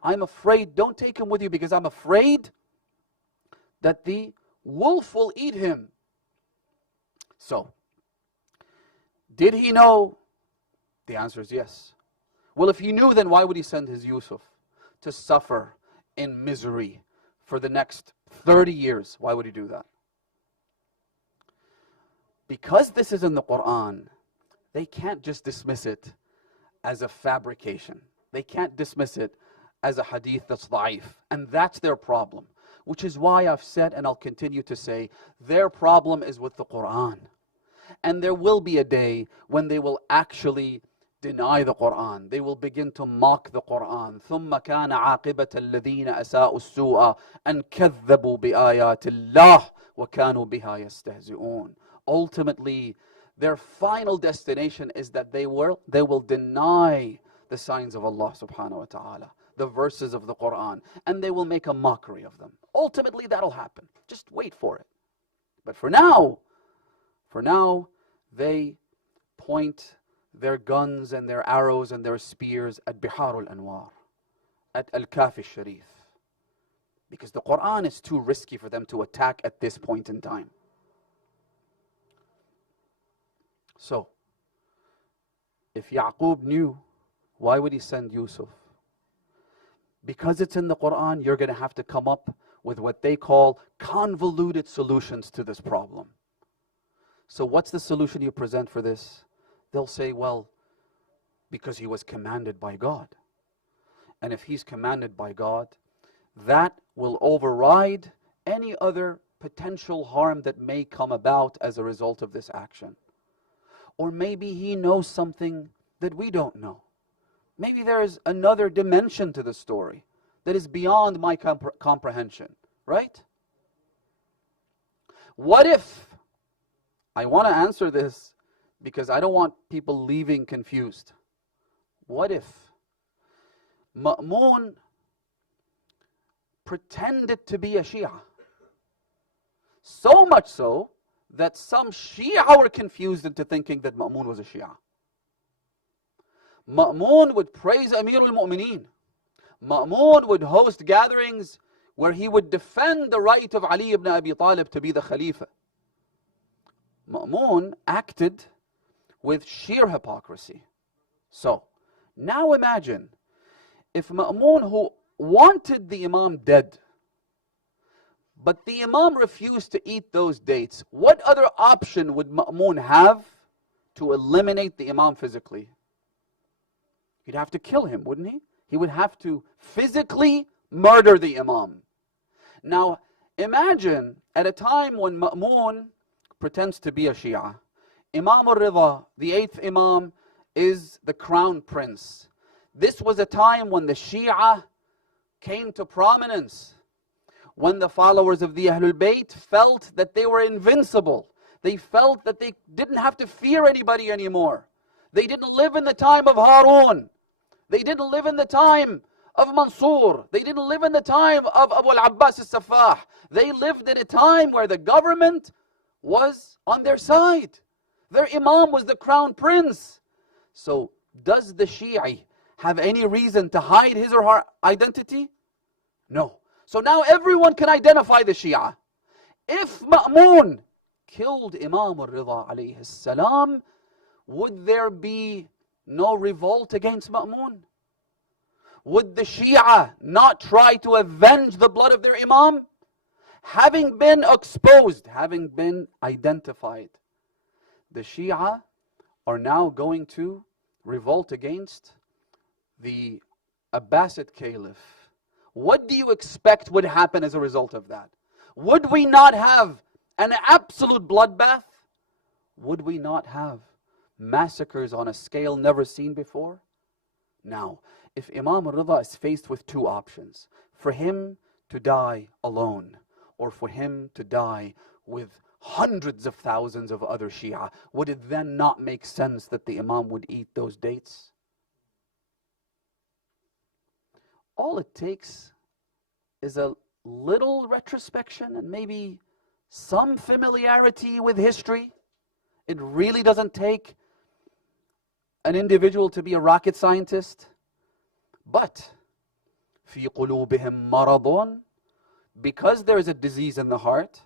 I'm afraid, don't take him with you because I'm afraid that the wolf will eat him. So, did he know? The answer is yes. Well, if he knew, then why would he send his Yusuf to suffer in misery for the next 30 years? Why would he do that? Because this is in the Quran, they can't just dismiss it as a fabrication. They can't dismiss it as a hadith that's da'if. And that's their problem. Which is why I've said, and I'll continue to say, their problem is with the Quran. And there will be a day when they will actually deny the Quran. They will begin to mock the Quran. ثُمَّ كَانَ عَاقِبَةَ الَّذِينَ أَسَاءُوا السُّوءَ أَنْ كَذَّبُوا بِآيَاتِ اللَّهِ وَكَانُوا بِهَا يَسْتَهْزِئُونَ. Ultimately, their final destination is that they will deny the signs of Allah subhanahu wa ta'ala, the verses of the Quran, and they will make a mockery of them. Ultimately, that'll happen. Just wait for it. But for now, they point their guns and their arrows and their spears at Bihar al-Anwar, at Al-Kafi al-Sharif, because the Quran is too risky for them to attack at this point in time. So, if Yaqub knew, why would he send Yusuf? Because it's in the Quran, you're going to have to come up with what they call convoluted solutions to this problem. So what's the solution you present for this? They'll say, well, because he was commanded by God. And if he's commanded by God, that will override any other potential harm that may come about as a result of this action. Or maybe he knows something that we don't know. Maybe there is another dimension to the story that is beyond my comprehension, right? What if, I want to answer this because I don't want people leaving confused. What if Ma'mun pretended to be a Shia? So much so that some Shia were confused into thinking that Ma'mun was a Shia. Ma'mun would praise Amir al-Mu'mineen. Ma'mun would host gatherings where he would defend the right of Ali ibn Abi Talib to be the Khalifa. Ma'mun acted with sheer hypocrisy. So, now imagine if Ma'mun, who wanted the Imam dead, but the Imam refused to eat those dates, what other option would Ma'mun have to eliminate the Imam physically? He'd have to kill him, wouldn't he? He would have to physically murder the Imam. Now, imagine at a time when Ma'mun pretends to be a Shia, Imam al-Rida, the 8th Imam, is the crown prince. This was a time when the Shia came to prominence, when the followers of the Ahlul Bayt felt that they were invincible. They felt that they didn't have to fear anybody anymore. They didn't live in the time of Harun. They didn't live in the time of Mansur. They didn't live in the time of Abu al-Abbas al-Safah. They lived in a time where the government was on their side. Their Imam was the crown prince. So does the Shi'i have any reason to hide his or her identity? No. So now everyone can identify the Shia. If Ma'mun killed Imam al-Rida alayhi salam, would there be no revolt against Ma'mun? Would the Shia not try to avenge the blood of their Imam? Having been exposed, having been identified, the Shia are now going to revolt against the Abbasid Caliph. What do you expect would happen as a result of that? Would we not have an absolute bloodbath? Would we not have massacres on a scale never seen before? Now, if Imam al-Rida is faced with two options, for him to die alone, or for him to die with hundreds of thousands of other Shia, would it then not make sense that the Imam would eat those dates? All it takes is a little retrospection and maybe some familiarity with history. It really doesn't take an individual to be a rocket scientist. But في قلوبهم مرض, because there is a disease in the heart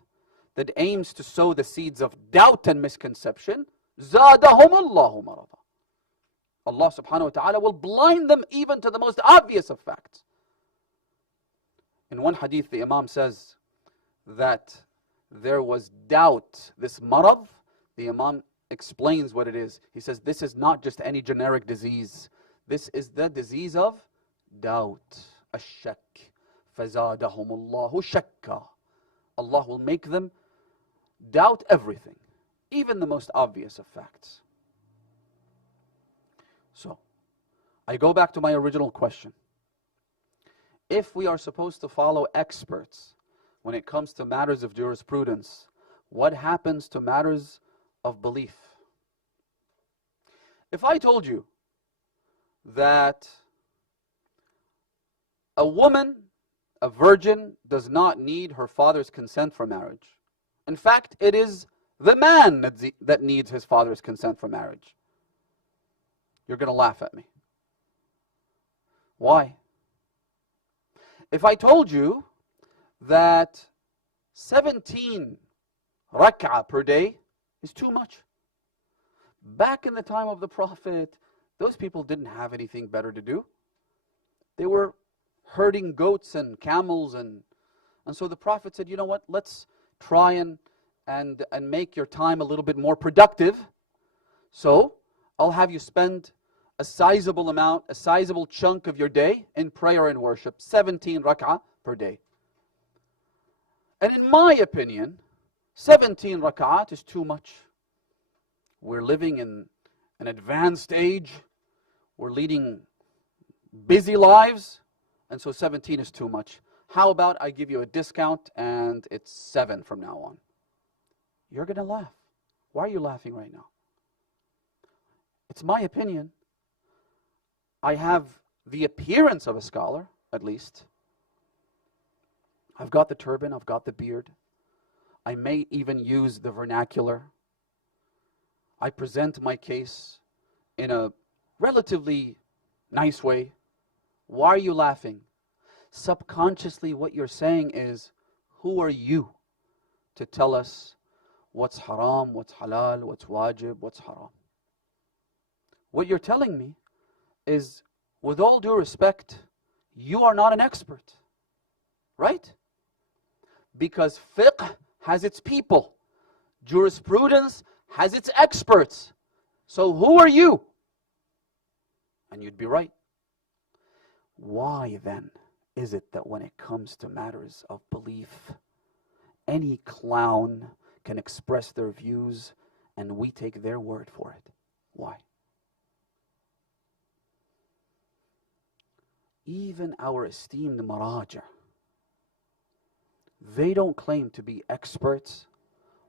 that aims to sow the seeds of doubt and misconception, زادهم الله مرضا. Allah subhanahu wa ta'ala will blind them even to the most obvious of facts. In one hadith, the Imam says that there was doubt, this marad. The Imam explains what it is. He says this is not just any generic disease. This is the disease of doubt. Ash-shak. فَزَادَهُمُ اللَّهُ شَكًّا. Allah will make them doubt everything, even the most obvious of facts. So, I go back to my original question. If we are supposed to follow experts when it comes to matters of jurisprudence, what happens to matters of belief? If I told you that a woman, a virgin, does not need her father's consent for marriage. In fact, it is the man that needs his father's consent for marriage. You're going to laugh at me. Why? If I told you that 17 rak'ah per day is too much. Back in the time of the Prophet, those people didn't have anything better to do. They were herding goats and camels, and so the Prophet said, you know what, let's try and make your time a little bit more productive. So I'll have you spend a sizable amount, a sizable chunk of your day in prayer and worship, 17 rak'ah per day. And in my opinion, 17 rak'at is too much. We're living in an advanced age. We're leading busy lives. And so 17 is too much. How about I give you a discount and it's 7 from now on? You're going to laugh. Why are you laughing right now? It's my opinion. I have the appearance of a scholar, at least. I've got the turban, I've got the beard. I may even use the vernacular. I present my case in a relatively nice way. Why are you laughing? Subconsciously, what you're saying is, who are you to tell us what's haram, what's halal, what's wajib, what's haram? What you're telling me is, with all due respect, you are not an expert, right? Because fiqh has its people. Jurisprudence has its experts. So who are you? And you'd be right. Why then is it that when it comes to matters of belief, any clown can express their views and we take their word for it. Why? Even our esteemed maraja, they don't claim to be experts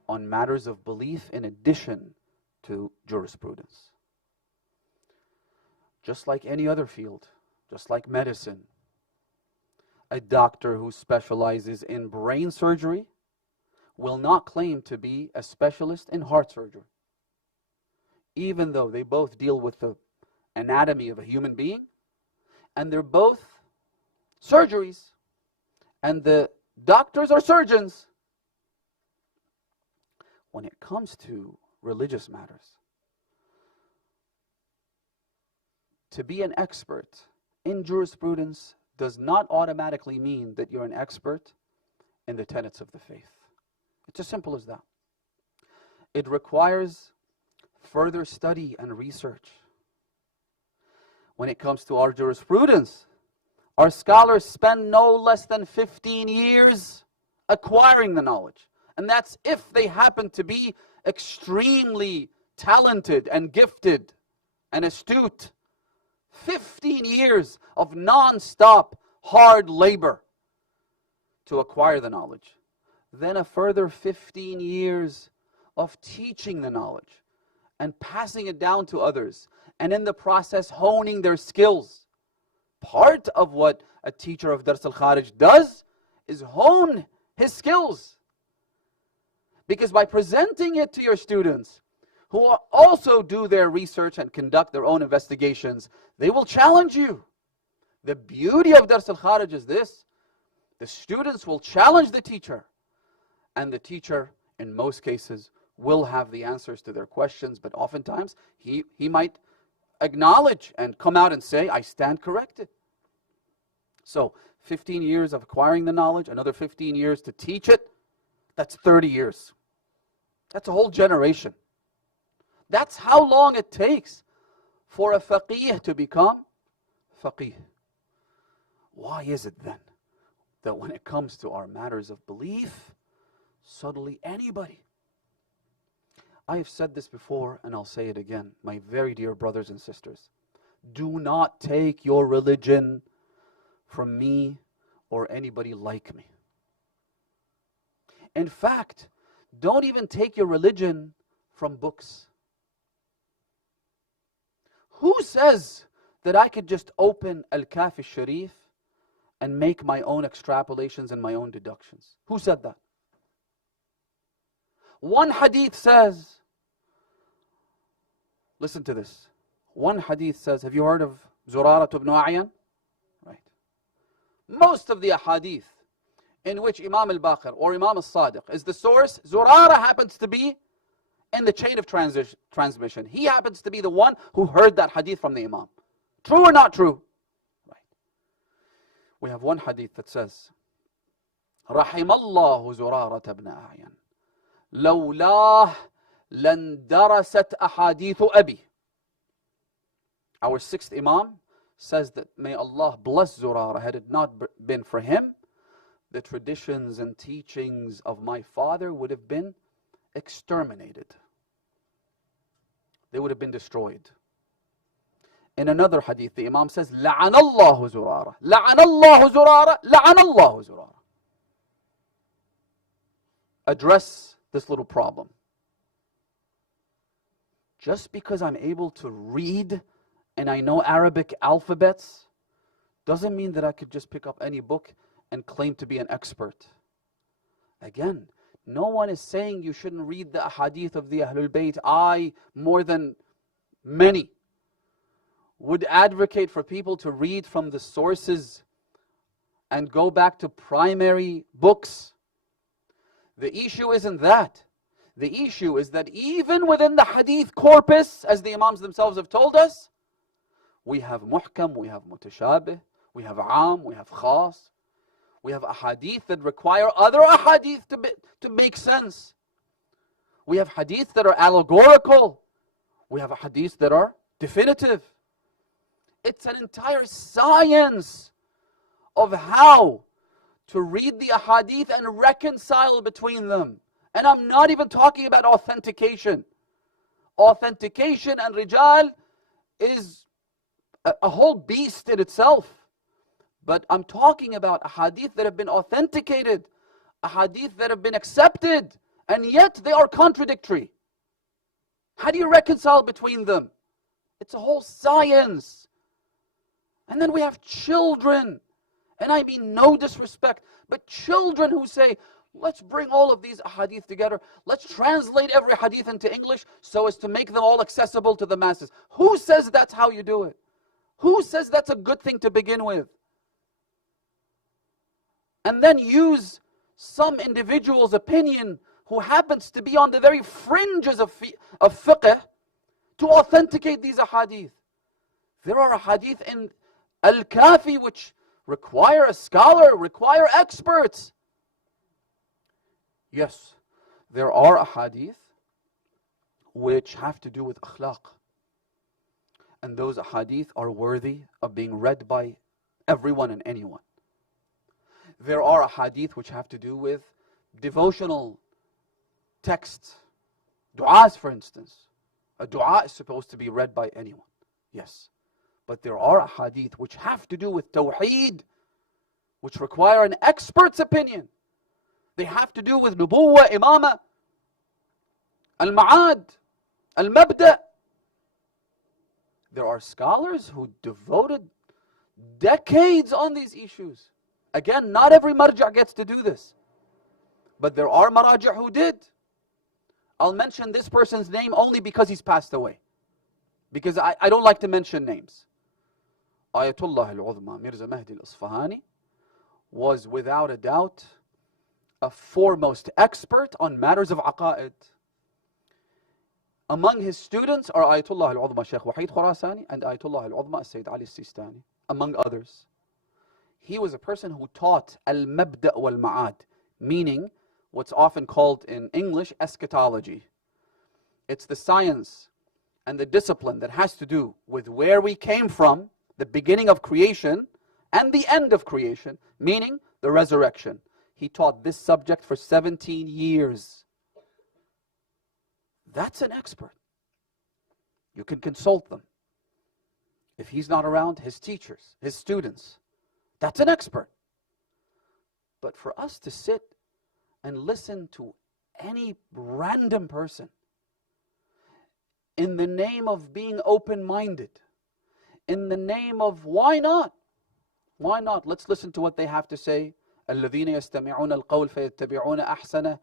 on matters of belief in addition to jurisprudence. Just like any other field, just like medicine, a doctor who specializes in brain surgery will not claim to be a specialist in heart surgery, even though they both deal with the anatomy of a human being, and they're both surgeries, and the doctors are surgeons. When it comes to religious matters, to be an expert in jurisprudence does not automatically mean that you're an expert in the tenets of the faith. It's as simple as that. It requires further study and research. When it comes to our jurisprudence, our scholars spend no less than 15 years acquiring the knowledge. And that's if they happen to be extremely talented and gifted and astute. 15 years of non-stop hard labor to acquire the knowledge. Then a further 15 years of teaching the knowledge and passing it down to others, and in the process honing their skills. Part of what a teacher of Dars al-Kharij does is hone his skills. Because by presenting it to your students, who also do their research and conduct their own investigations, they will challenge you. The beauty of Dars al-Kharij is this: the students will challenge the teacher, and the teacher, in most cases, will have the answers to their questions, but oftentimes he might acknowledge and come out and say, I stand corrected. So 15 years of acquiring the knowledge, another 15 years to teach it, that's 30 years. That's a whole generation. That's how long it takes for a faqih to become faqih. Why is it then that when it comes to our matters of belief, suddenly anybody... I have said this before and I'll say it again, my very dear brothers and sisters. Do not take your religion from me or anybody like me. In fact, don't even take your religion from books. Who says that I could just open Al-Kafi Sharif and make my own extrapolations and my own deductions? Who said that? One hadith says, listen to this. One hadith says, have you heard of Zurara ibn A'yan? Right. Most of the hadith in which Imam al-Baqir or Imam al-Sadiq is the source, Zurara happens to be in the chain of transmission. He happens to be the one who heard that hadith from the Imam. True or not true? Right. We have one hadith that says, رحم الله زرارة ابن أعين لولاه لندرست أحاديث أبي. Our sixth Imam says that may Allah bless Zurara, had it not been for him, the traditions and teachings of my father would have been exterminated. They would have been destroyed. In another hadith, the Imam says, لعن الله زرارة لعن الله زرارة لعن الله زرارة. Address this little problem. Just because I'm able to read and I know Arabic alphabets doesn't mean that I could just pick up any book and claim to be an expert. Again, no one is saying you shouldn't read the ahadith of the Ahlul Bayt. I, more than many, would advocate for people to read from the sources and go back to primary books. The issue isn't that. The issue is that even within the hadith corpus, as the Imams themselves have told us, we have muhkam, we have mutashabih, we have aam, we have khas. We have ahadith that require other ahadith to make sense. We have hadith that are allegorical. We have ahadith that are definitive. It's an entire science of how to read the ahadith and reconcile between them. And I'm not even talking about authentication. authentication and rijal is a whole beast in itself. But I'm talking about ahadith that have been authenticated, ahadith that have been accepted, and yet they are contradictory. How do you reconcile between them? It's a whole science. And then we have children, and I mean no disrespect, but children who say, let's bring all of these hadith together. Let's translate every hadith into English so as to make them all accessible to the masses. Who says that's how you do it? Who says that's a good thing to begin with? And then use some individual's opinion who happens to be on the very fringes of fiqh to authenticate these ahadith. There are ahadith in Al-Kafi which require a scholar, require experts. Yes, there are ahadith which have to do with akhlaq. And those ahadith are worthy of being read by everyone and anyone. There are ahadith which have to do with devotional texts. Du'as, for instance. A dua is supposed to be read by anyone. Yes. But there are ahadith which have to do with tawheed, which require an expert's opinion. They have to do with nubuwwah, imama, al-ma'ad, al-mabda. There are scholars who devoted decades on these issues. Again, not every marja' gets to do this. But there are maraja' who did. I'll mention this person's name only because he's passed away. Because I don't like to mention names. Ayatollah al-Uzma Mirza Mahdi al-Isfahani was without a doubt a foremost expert on matters of aqa'id. Among his students are Ayatollah al-Uzma Shaykh Wahid Khurasani and Ayatollah al-Uzma Sayyid Ali Sistani, among others. He was a person who taught al-mabda' wal-ma'ad, meaning what's often called in English eschatology. It's the science and the discipline that has to do with where we came from, the beginning of creation, and the end of creation, meaning the resurrection. He taught this subject for 17 years. That's an expert. You can consult them. If he's not around, his teachers, his students. That's an expert. But for us to sit and listen to any random person in the name of being open-minded, in the name of why not? Why not? Let's listen to what they have to say. الَّذِينَ يَسْتَمِعُونَ الْقَوْلَ فَيَتَّبِعُونَ أَحْسَنَهُ.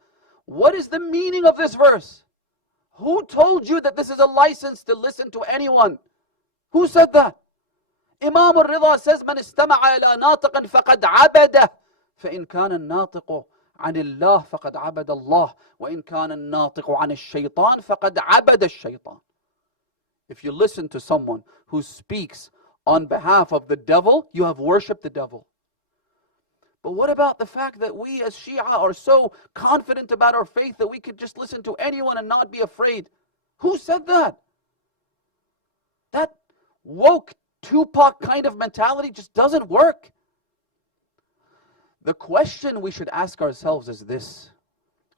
What is the meaning of this verse? Who told you that this is a license to listen to anyone? Who said that? Imam al-Ridha says, من استمع إلى ناطق فقد عبده فإن كان الناطق عن الله فقد عبد الله وإن كان الناطق عن الشيطان فقد عبد الشيطان. If you listen to someone who speaks on behalf of the devil, you have worshipped the devil. But what about the fact that we as Shia are so confident about our faith that we could just listen to anyone and not be afraid? Who said that? That woke Tupac kind of mentality just doesn't work. The question we should ask ourselves is this: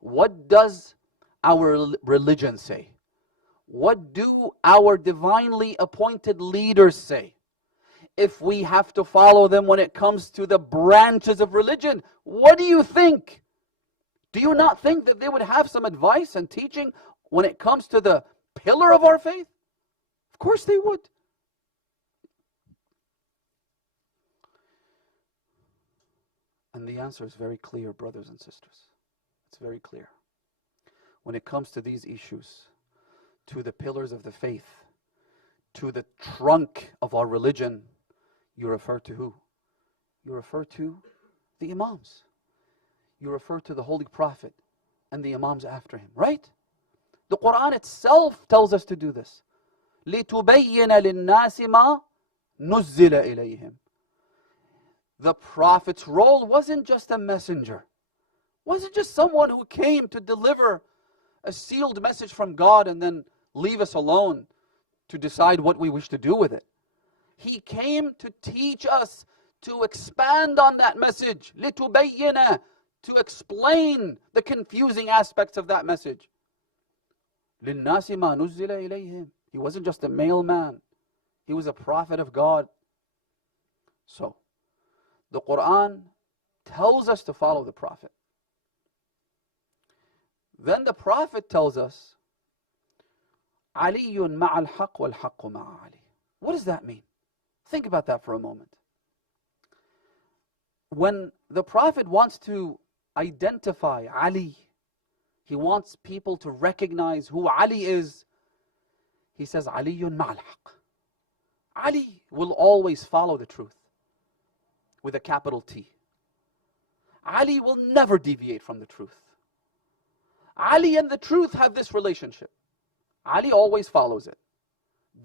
what does our religion say? What do our divinely appointed leaders say? If we have to follow them when it comes to the branches of religion, what do you think? Do you not think that they would have some advice and teaching when it comes to the pillar of our faith? Of course they would. And the answer is very clear, brothers and sisters. It's very clear. When it comes to these issues, to the pillars of the faith, to the trunk of our religion, you refer to who? You refer to the Imams. You refer to the Holy Prophet and the Imams after him, right? The Quran itself tells us to do this. لِتُبَيِّنَ لِلنَّاسِ مَا نُزِّلَ إِلَيْهِمْ. The Prophet's role wasn't just a messenger. Wasn't just someone who came to deliver a sealed message from God and then leave us alone to decide what we wish to do with it. He came to teach us, to expand on that message. لِتُبَيِّنَ. To explain the confusing aspects of that message. لِلنَّاسِ مَا نُزِّلَ إِلَيْهِمْ. He wasn't just a mailman. He was a prophet of God. So, the Quran tells us to follow the Prophet. Then the Prophet tells us, عَلِيٌّ مَعَ الْحَقِّ وَالْحَقُّ مَعَ عَلِيٍّ. What does that mean? Think about that for a moment. When the Prophet wants to identify Ali, he wants people to recognize who Ali is, he says, عَلِيٌّ مَعَ الْحَقِّ. Ali will always follow the truth with a capital T. Ali will never deviate from the truth. Ali and the truth have this relationship. Ali always follows it.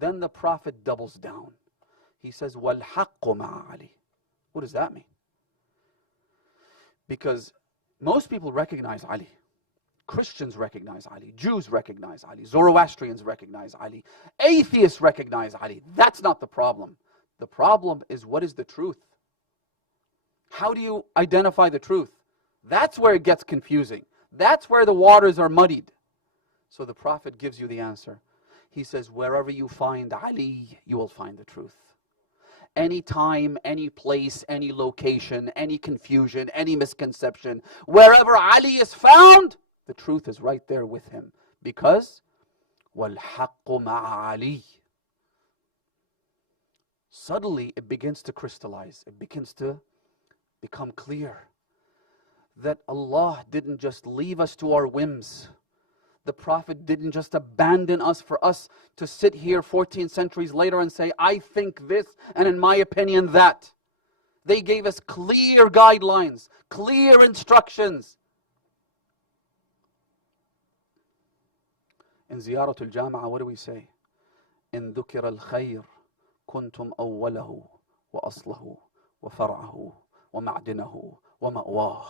Then the Prophet doubles down. He says, وَالْحَقُّ مَعَ Ali. What does that mean? Because most people recognize Ali. Christians recognize Ali. Jews recognize Ali. Zoroastrians recognize Ali. Atheists recognize Ali. That's not the problem. The problem is, what is the truth? How do you identify the truth? That's where it gets confusing. That's where the waters are muddied. So the Prophet gives you the answer. He says, wherever you find Ali, you will find the truth. Any time, any place, any location, any confusion, any misconception, wherever Ali is found, the truth is right there with him. Because, وَالْحَقُّ مَعَ عَلِيٍّ. Suddenly it begins to crystallize. It begins to become clear that Allah didn't just leave us to our whims. The Prophet didn't just abandon us for us to sit here 14 centuries later and say, I think this, and in my opinion that. They gave us clear guidelines, clear instructions. In Ziyaratul Jama'ah, what do we say? In ذُكِرَ الْخَيْرِ كُنْتُمْ أَوَّلَهُ وَأَصْلَهُ وَفَرْعَهُ وَمَعْدِنَهُ وَمَأْوَاهُ.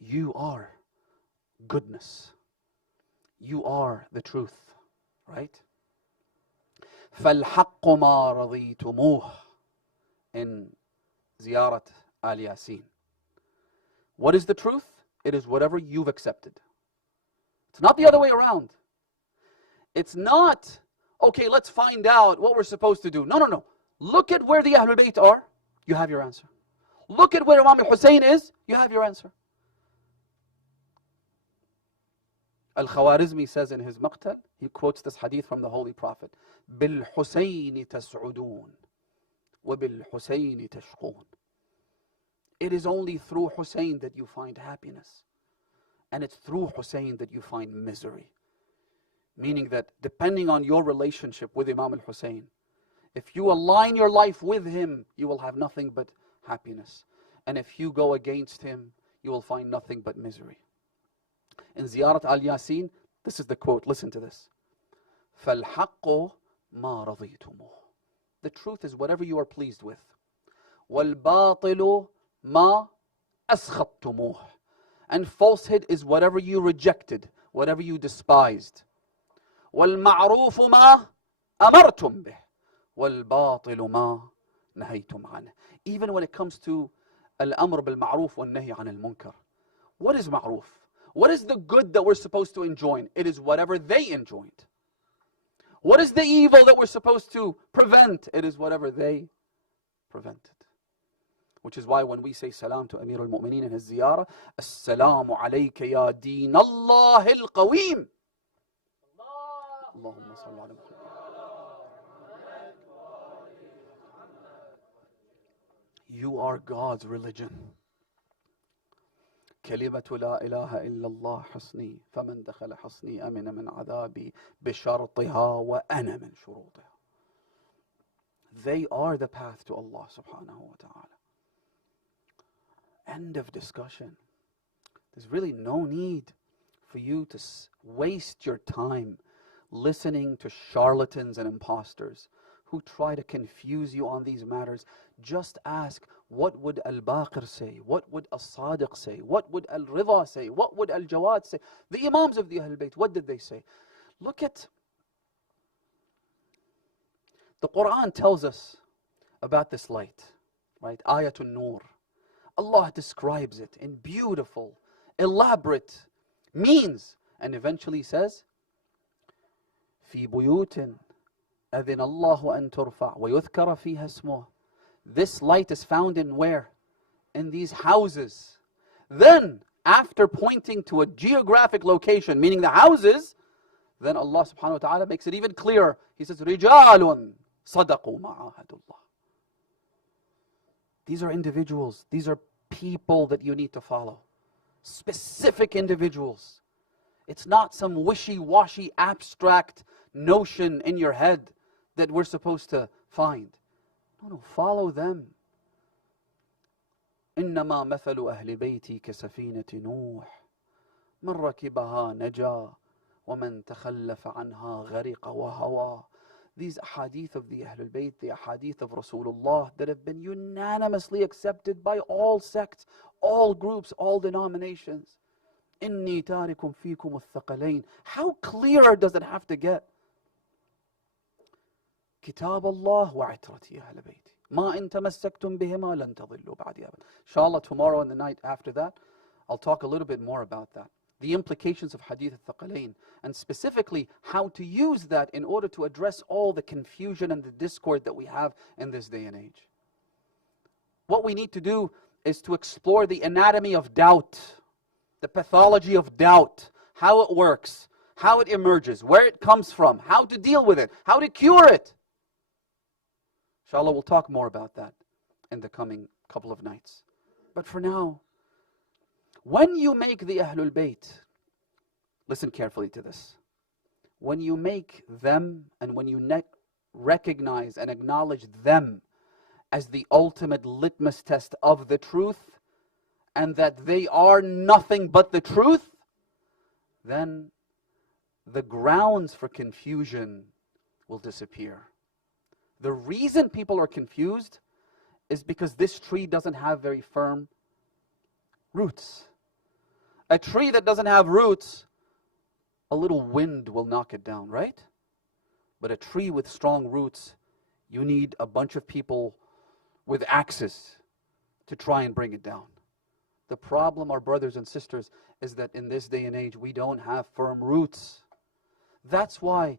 You are goodness. You are the truth, right? فَالْحَقُّ مَا رَضِيتُمُوهُ. In Ziyarat al-Yasin. What is the truth? It is whatever you've accepted. It's not the other way around. It's not, okay, let's find out what we're supposed to do. No, no, no. Look at where the Ahlul Bayt are. You have your answer. Look at where Imam al-Hussein is. You have your answer. Al-Khawarizmi says in his Maqtal, he quotes this hadith from the Holy Prophet, بِالْحُسَيْنِ تَسْعُدُونَ وَبِالْحُسَيْنِ تَشْقُونَ. It is only through Hussein that you find happiness. And it's through Hussein that you find misery. Meaning that depending on your relationship with Imam al-Hussein, if you align your life with him, you will have nothing but happiness. And if you go against him, you will find nothing but misery. In Ziyarat al-Yasin, this is the quote, listen to this. فَالْحَقُّ مَا رَضِيتُمُهُ. The truth is whatever you are pleased with. وَالْبَاطِلُ مَا أَسْخَطْتُمُهُ. And falsehood is whatever you rejected, whatever you despised. وَالْمَعْرُوفُ مَا أَمَرْتُمْ بِهِ. وَالْبَاطِلُ مَا نَهَيْتُمْ عَنْهُ. Even when it comes to al-amr bil-ma'ruf wal-nahy an al-munkar. What is ma'ruf? What is the good that we're supposed to enjoin? It is whatever they enjoined. What is the evil that we're supposed to prevent? It is whatever they prevented. Which is why when we say salam to Amir al-Mu'mineen in his ziyarah, Assalamu alayka ya deen Allah al-Qawim. Allahumma salli ala Muhammad. You are God's religion. كلمة لا إله إلا الله حصني فمن دخل حصني أمن من عذابي بشرطها وأنا من شروطها. They are the path to Allah subhanahu wa ta'ala. End of discussion. There's really no need for you to waste your time listening to charlatans and imposters who try to confuse you on these matters. Just ask, what would Al-Baqir say? What would As-Sadiq say? What would Al-Ridha say? What would Al-Jawad say? The Imams of the Ahlul Bayt, what did they say? Look at, the Quran tells us about this light, right? Ayatul Nur. Allah describes it in beautiful, elaborate means, and eventually says, في بيوت أذن الله أن ترفع ويذكر فيها اسمه. This light is found in where? In these houses. Then, after pointing to a geographic location, meaning the houses, then Allah subhanahu wa ta'ala makes it even clearer. He says, رِجَالٌ صَدَقُوا مَا عَاهَدُوا اللَّهِ. These are individuals. These are people that you need to follow. Specific individuals. It's not some wishy-washy abstract notion in your head that we're supposed to find. No, follow them. إنما مثل أهل بيتي كسفينة نوح من ركبها نجا ومن تخلف عنها غرق وهوى. These ahadith of the Ahlul Bayt, the ahadith of Rasulullah that have been unanimously accepted by all sects, all groups, all denominations. إني تارك فيكم الثقلين. How clear does it have to get? كتاب الله وعترتي أهل بيتي ما إن تمسكتم بهما لن تضلوا بعدي أبدا. Inshallah, tomorrow and the night after that, I'll talk a little bit more about that. The implications of Hadith al-Thaqalain, and specifically how to use that in order to address all the confusion and the discord that we have in this day and age. What we need to do is to explore the anatomy of doubt, the pathology of doubt, how it works, how it emerges, where it comes from, how to deal with it, how to cure it. Inshallah, we'll talk more about that in the coming couple of nights. But for now, when you make the Ahlul Bayt, listen carefully to this. When you make them and when you recognize and acknowledge them as the ultimate litmus test of the truth, and that they are nothing but the truth, then the grounds for confusion will disappear. The reason people are confused is because this tree doesn't have very firm roots. A tree that doesn't have roots, a little wind will knock it down, right? But a tree with strong roots, you need a bunch of people with axes to try and bring it down. The problem, our brothers and sisters, is that in this day and age, we don't have firm roots. That's why,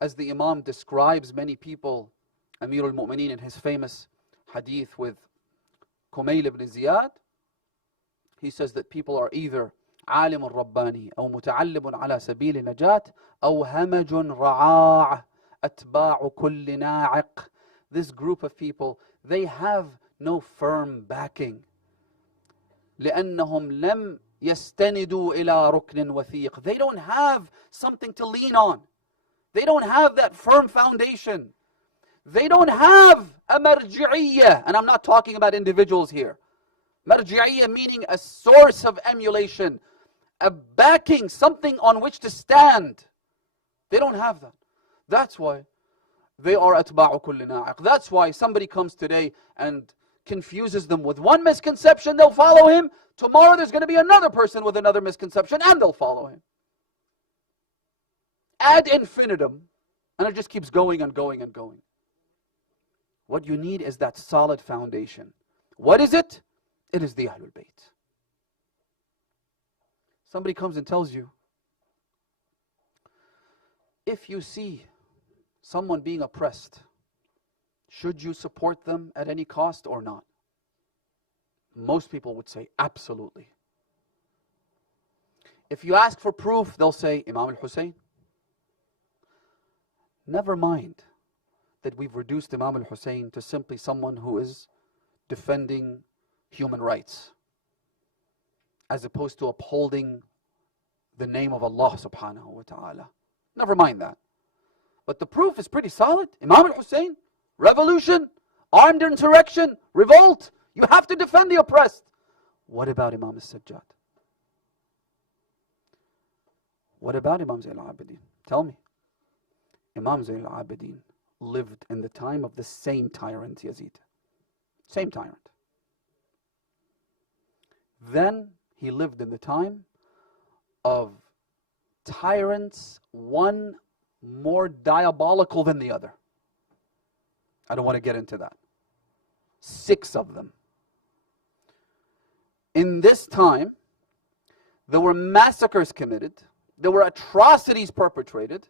as the Imam describes many people, Amir al-Mu'mineen in his famous hadith with Kumayl ibn Ziyad, he says that people are either عالم رباني أو متعلم على سبيل نجاة أو همج رعاع أتباع كل ناعق. This group of people, they have no firm backing. لأنهم لم يستندوا إلى ركن وثيق. They don't have something to lean on. They don't have that firm foundation. They don't have a marji'iyya. And I'm not talking about individuals here. Marji'iyya meaning a source of emulation, a backing, something on which to stand. They don't have that. That's why they are atba'u kulli na'iq. That's why somebody comes today and confuses them with one misconception, they'll follow him. Tomorrow there's going to be another person with another misconception and they'll follow him. Ad infinitum. And it just keeps going and going and going. What you need is that solid foundation. What is it? It is the Ahlul Bayt. Somebody comes and tells you, if you see someone being oppressed, should you support them at any cost or not? Most people would say, absolutely. If you ask for proof, they'll say, Imam al-Hussein. Never mind that we've reduced Imam al-Hussein to simply someone who is defending human rights, as opposed to upholding the name of Allah subhanahu wa ta'ala. Never mind that. But the proof is pretty solid. Imam al-Hussein, revolution, armed insurrection, revolt. You have to defend the oppressed. What about Imam al-Sajjad? What about Imam Zayn al-Abidin? Tell me. Imam Zayn al-Abidin lived in the time of the same tyrant Yazid. Same tyrant. Then he lived in the time of tyrants, one more diabolical than the other. I don't want to get into that. 6 of them. In this time, there were massacres committed, there were atrocities perpetrated,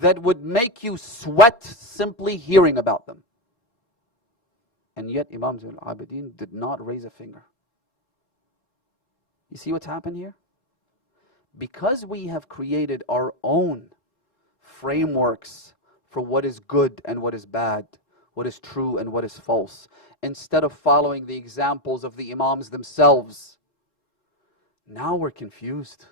that would make you sweat simply hearing about them. And yet Imam Zayn al-Abidin did not raise a finger. You see what's happened here? Because we have created our own frameworks for what is good and what is bad, what is true and what is false, instead of following the examples of the Imams themselves, now we're confused.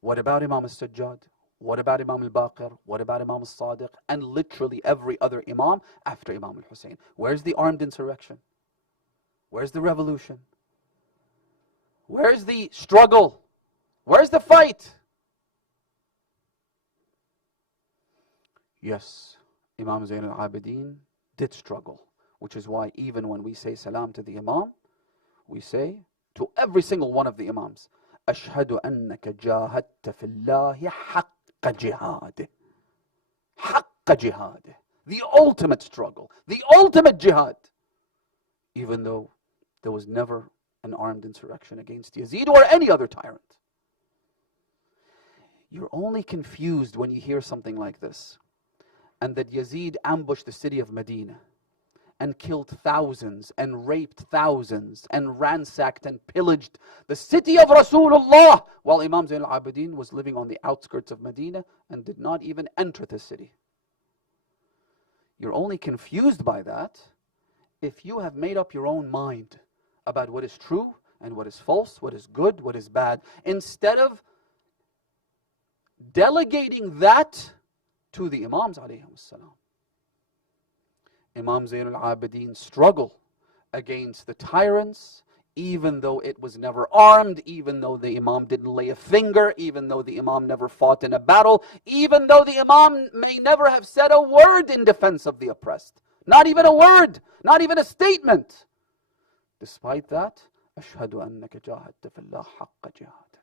What about Imam al-Sajjad? What about Imam al-Baqir? What about Imam al-Sadiq? And literally every other Imam after Imam al-Hussein. Where's the armed insurrection? Where's the revolution? Where's the struggle? Where's the fight? Yes, Imam Zayn al-Abidin did struggle, which is why even when we say salam to the Imam, we say to every single one of the Imams, أشهد أنك جاهدت في الله حق جهاده. حق جهاده. The ultimate struggle, the ultimate jihad. Even though there was never an armed insurrection against Yazid or any other tyrant. You're only confused when you hear something like this. And that Yazid ambushed the city of Medina and killed thousands and raped thousands and ransacked and pillaged the city of Rasulullah while Imam Zayn al-Abidin was living on the outskirts of Medina and did not even enter the city. You're only confused by that if you have made up your own mind about what is true and what is false, what is good, what is bad, instead of delegating that to the Imams alayhim salam. Imam Zayn al-Abidin's struggle against the tyrants, even though it was never armed, even though the Imam didn't lay a finger, even though the Imam never fought in a battle, even though the Imam may never have said a word in defense of the oppressed. Not even a word, not even a statement. Despite that, أشهد أنك جاهدت في الله حق جهاد.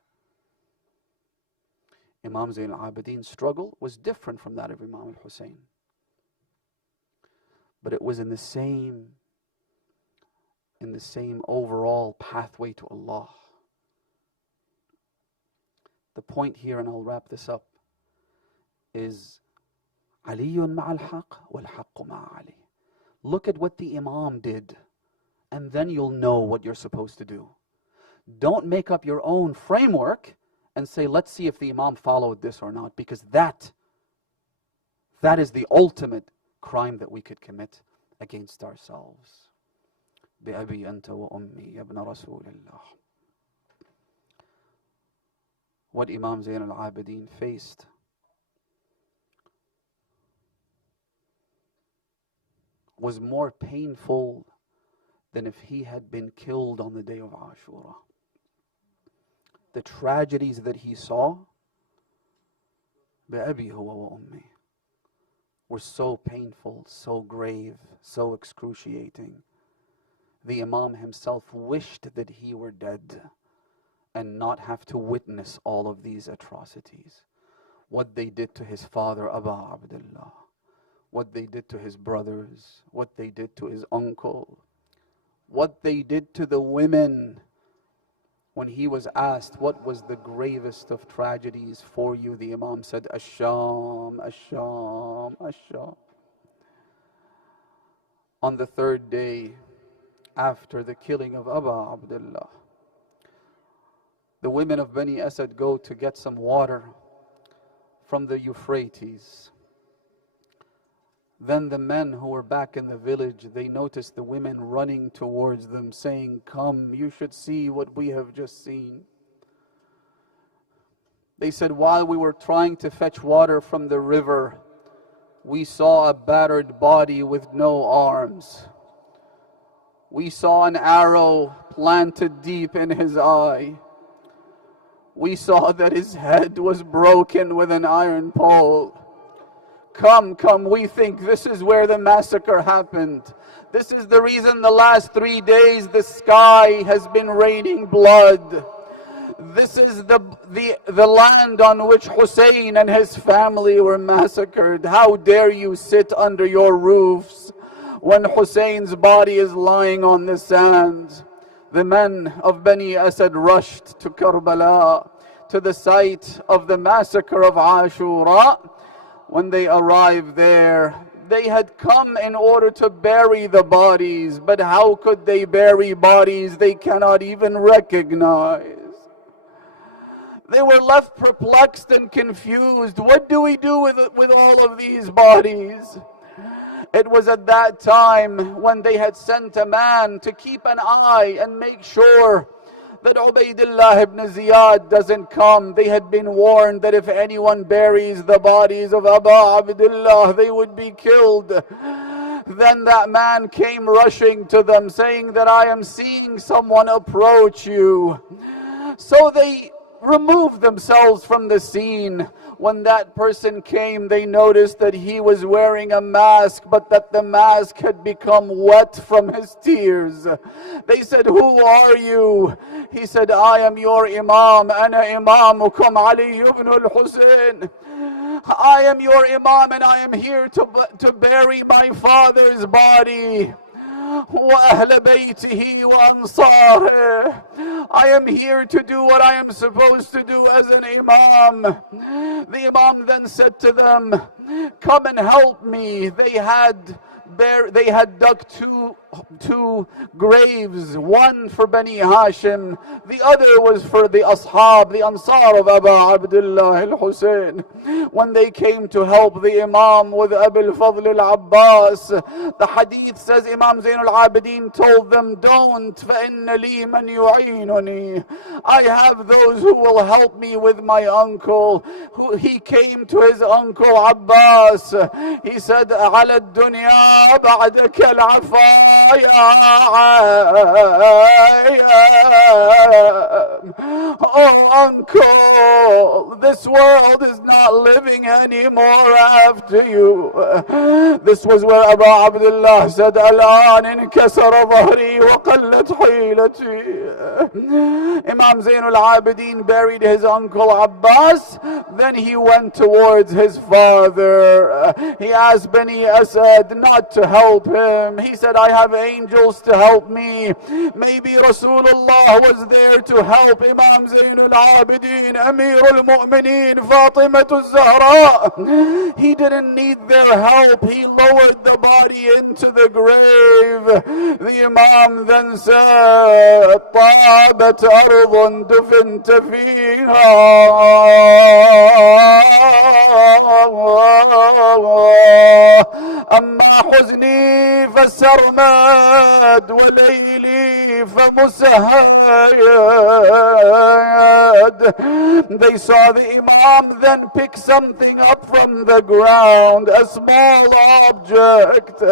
Imam Zayn al-Abidin's struggle was different from that of Imam al-Hussein. But it was in the same overall pathway to Allah. The point here, and I'll wrap this up, is علي مع الحق والحق مع علي. Look at what the Imam did, and then you'll know what you're supposed to do. Don't make up your own framework and say, let's see if the Imam followed this or not, because that is the ultimate crime that we could commit against ourselves. بأبي أنت وأمي يا ابن رسول الله. What Imam Zayn al-Abidin faced was more painful than if he had been killed on the day of Ashura. The tragedies that he saw, بأبي هو وأمي, were so painful, so grave, so excruciating. The Imam himself wished that he were dead and not have to witness all of these atrocities. What they did to his father, Aba Abdullah, what they did to his brothers, what they did to his uncle, what they did to the women. When he was asked, what was the gravest of tragedies for you, the Imam said, Ash-Sham, Ash-Sham, Ash-Sham. On the third day, after the killing of Aba Abdullah, the women of Bani Asad go to get some water from the Euphrates. Then the men who were back in the village, they noticed the women running towards them saying, come, you should see what we have just seen. They said, while we were trying to fetch water from the river, we saw a battered body with no arms. We saw an arrow planted deep in his eye. We saw that his head was broken with an iron pole. Come, we think this is where the massacre happened. This is the reason the last 3 days the sky has been raining blood. This is the land on which Hussein and his family were massacred. How dare you sit under your roofs when Hussein's body is lying on the sand? The men of Bani Asad rushed to Karbala, to the site of the massacre of Ashura. When they arrived there, they had come in order to bury the bodies, but how could they bury bodies they cannot even recognize? They were left perplexed and confused. What do we do with all of these bodies? It was at that time when they had sent a man to keep an eye and make sure that Ubaydullah ibn Ziyad doesn't come. They had been warned that if anyone buries the bodies of Abu Abdullah, they would be killed. Then that man came rushing to them saying that I am seeing someone approach you. So they removed themselves from the scene. When that person came, they noticed that he was wearing a mask, but that the mask had become wet from his tears. They said, who are you? He said, I am your Imam. Ana imamukum Ali ibn al-Husayn. I am your Imam and I am here to bury my father's body. وأهل بيته وأنصاره. I am here to do what I am supposed to do as an Imam. The Imam then said to them, come and help me. They had dug two graves, one for Bani Hashim, the other was for the Ashab, the Ansar of Abu Abdullah al-Husayn. When they came to help the Imam with Abu al-Fadl al-Abbas, the hadith says Imam Zain al-Abidin told them, don't, فَإِنَّ لِي مَنْ يُعِينُنِي. I have those who will help me with my uncle. He came to his uncle Abbas. He said, عَلَى الدُّنْيَا بعدك العفايا. Oh uncle, this world is not living anymore after you. This was where Abu Abdullah said, الآن انكسر ظهري وقلت حيلتي. Imam Zain al-Abidin buried his uncle Abbas. Then he went towards his father. He asked Bani Asad not to help him. He said, I have angels to help me. Maybe Rasulullah was there to help Imam Zain al-Abidin, Amir al-Mu'mineen, Fatimah al-Zahra. He didn't need their help. He lowered the body into the grave. The Imam then said, طابت أرض دفنت فيها أما حزني فسرمد وليلي فمسهد. They saw the Imam then pick something up from the ground, a small object.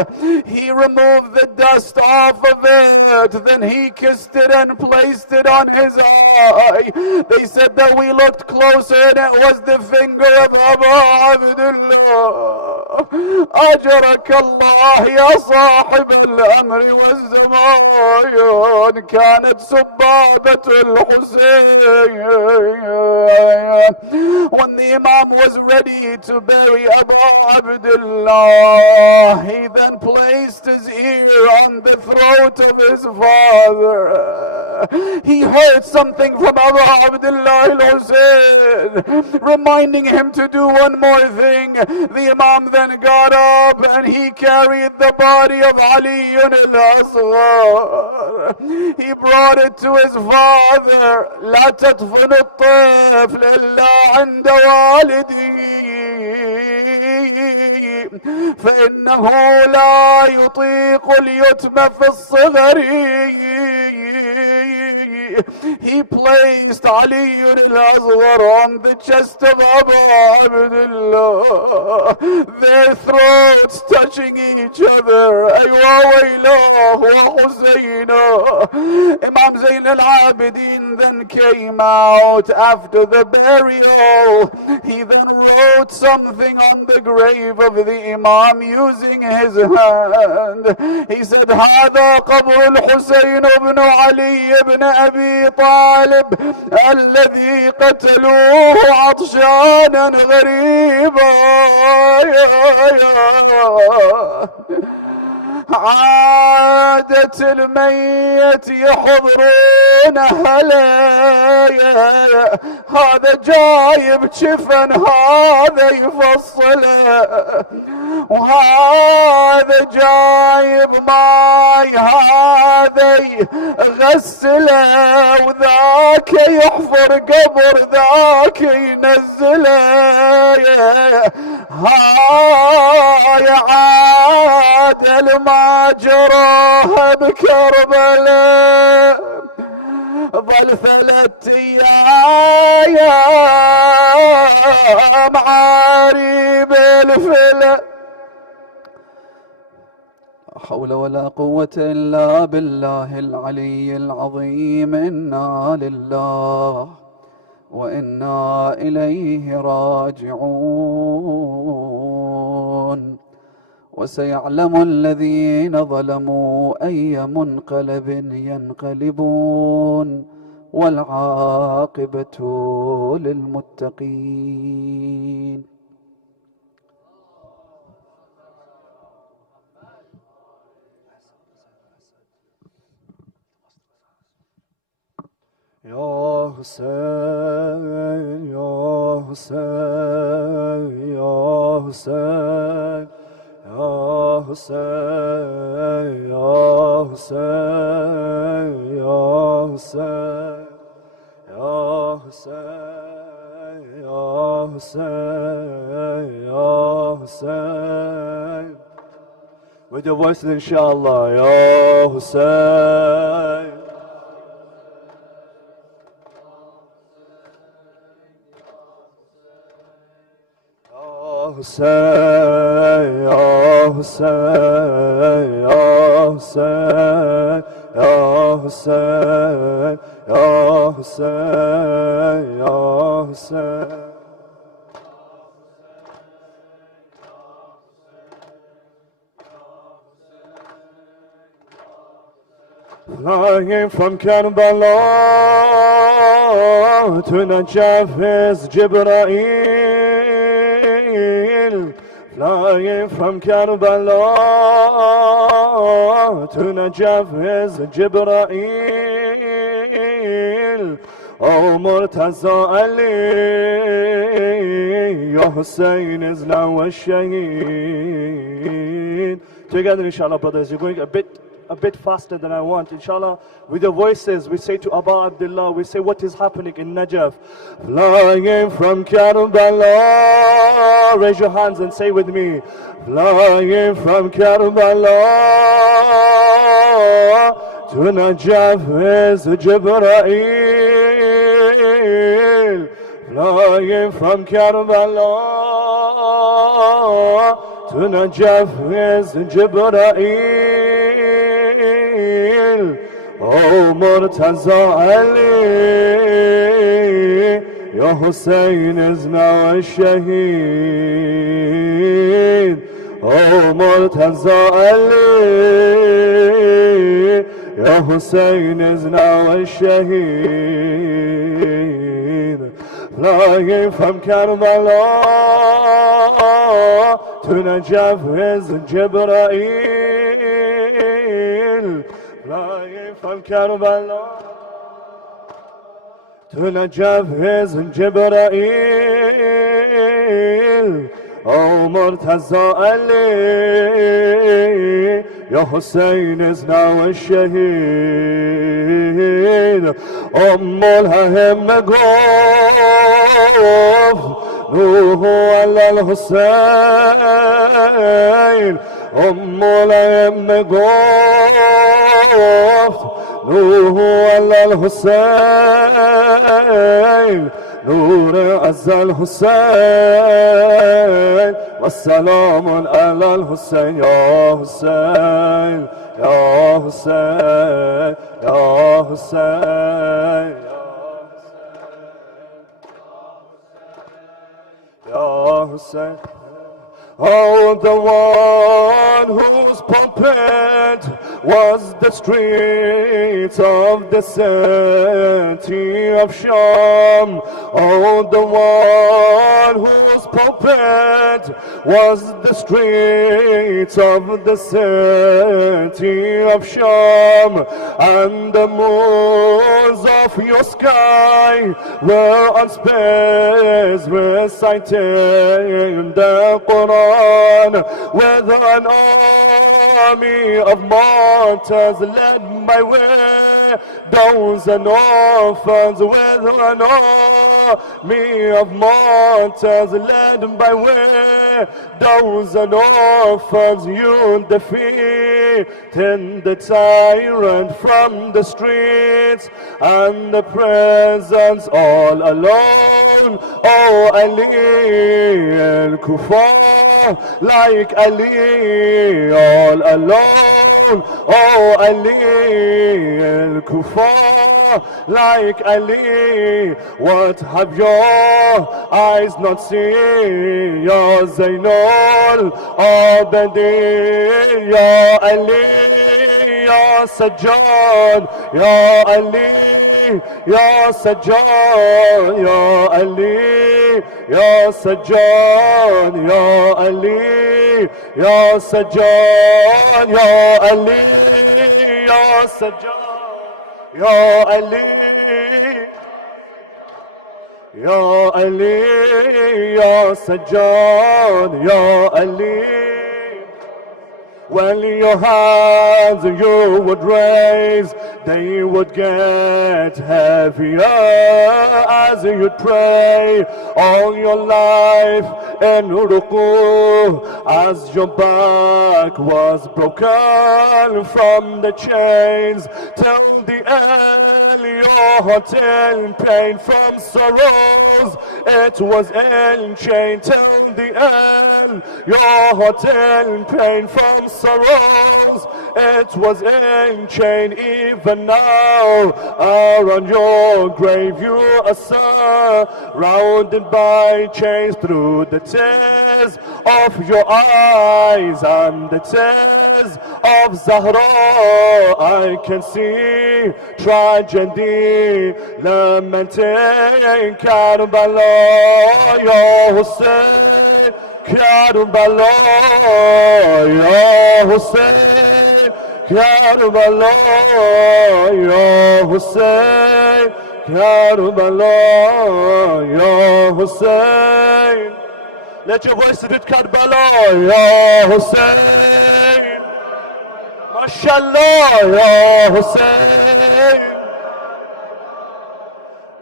He removed the dust off of it, then he kissed it and placed it on his eye. They said that we looked closer and it was the finger of Abu Abdullah. أجرك الله يا صاحب الأمر والزمان. كانت سبابة الحسين. When the Imam was ready to bury Abu Abdullah, he then placed his ear on the throat of his father. He heard something from Abu Abdullah al-Husayn, reminding him to do one more thing. The Imam then got up and he carried the body of Ali al-Asghar. He brought it to his father. لا تدفن الطفل إلا عند والدي فإنه لا يطيق اليتم في الصغر. He placed Ali al-Asghar on the chest of Abu Abdullah, their throats touching each other. Aywa waylah wa Husayna. Imam Zain al-Abidin then came out after the burial. He then wrote something on the grave of the Imam using his hand. He said, هذا قبر الحسين بن علي بن أبي طالب الذي قتلوه عطشانا غريبا. عادة الميت يحضرون هلا، هذا جايب جفن هذا يفصله، وهذا جايب ماي هذا يغسله، وذاك يحفر قبر ذاك ينزله. هاي عادل ما جروها بكربلاء، ظل 3 أيام عاري بالفلا. لا حول ولا قوة إلا بالله العلي العظيم. إنا لله وإنا إليه راجعون. وسيعلم الذين ظلموا أي منقلب ينقلبون، والعاقبة للمتقين. يا حسين يا حسين يا حسين يا حسين يا حسين يا حسين يا حسين يا حسين يا حسين. With your voices inshallah. يا حسين حسين يا حسين يا حسين يا حسين يا حسين يا حسين. Flying from Karbala to Najaf is Jibreel. Flying from Karbala to Najaf is Jibreel. Oh Murtaza Ali, your Hussein is now a shaheed. Together inshallah brothers, you're going a bit faster than I want. Inshallah, with the voices, we say to Abu Abdullah, we say what is happening in Najaf. Flying from Karbala, raise your hands and say with me. Flying from Karbala to Najaf is Jibreel. Flying from Karbala to Najaf is Jibreel. Oh Murtaza Ali, your Hussein is now a shaheed. Oh Murtaza Ali, your Hussein is now a shaheed. Flying from Karbala to Najaf is Jibreel. Flying from Karbala to Najaf is Jibreel. Oh Murtaza Ali, your Hussein is now a shaheed. Al-Haim Gof Nuhu al-Hussein. Al-Haim Gof Nuhu al-Hussein. نور عز الحسين والسلام على الحسين. يا حسين يا حسين يا حسين يا حسين. Oh, the one whose puppet was the streets of the city of Sham. Oh, the one whose pulpit was the streets of the city of Sham, and the moons of your sky were on space reciting the Quran, with an army of martyrs led my way, those and orphans, with an army of martyrs led my way, those and orphans you defeated the tyrant from the streets and the presence all alone. Oh Ali al-Kufar, like Ali all alone. Oh Ali al-Kufar, like Ali, what have your eyes not seen? Ya Zainul Abidin, Ya Ali, Ya Sajjad, Ya Ali, Ya Sajjad, Ya Ali, Ya Sajjad, Ya Ali, Ya Sajjad, Ya Ali, Ya Sajjad, Ya Ali, Ya Ali, Ya Sajjad, Ya Ali. When your hands you would raise, they would get heavier as you'd pray all your life in ruku, as your back was broken from the chains, till the end your heart in pain from sorrows. It was enchained till the end, your heart in pain from sorrows. It was enchained. Even now around your grave you are surrounded by chains, through the tears of your eyes and the tears of Zahra. I can see tragedy lamenting Karbala, Ya Hussein, Karbala, Ya Hussein, Karbala, Ya Hussein, Karbala, Ya Hussein. Let your voice read Karbala, Ya Hussein. MashaAllah, Ya Hussein.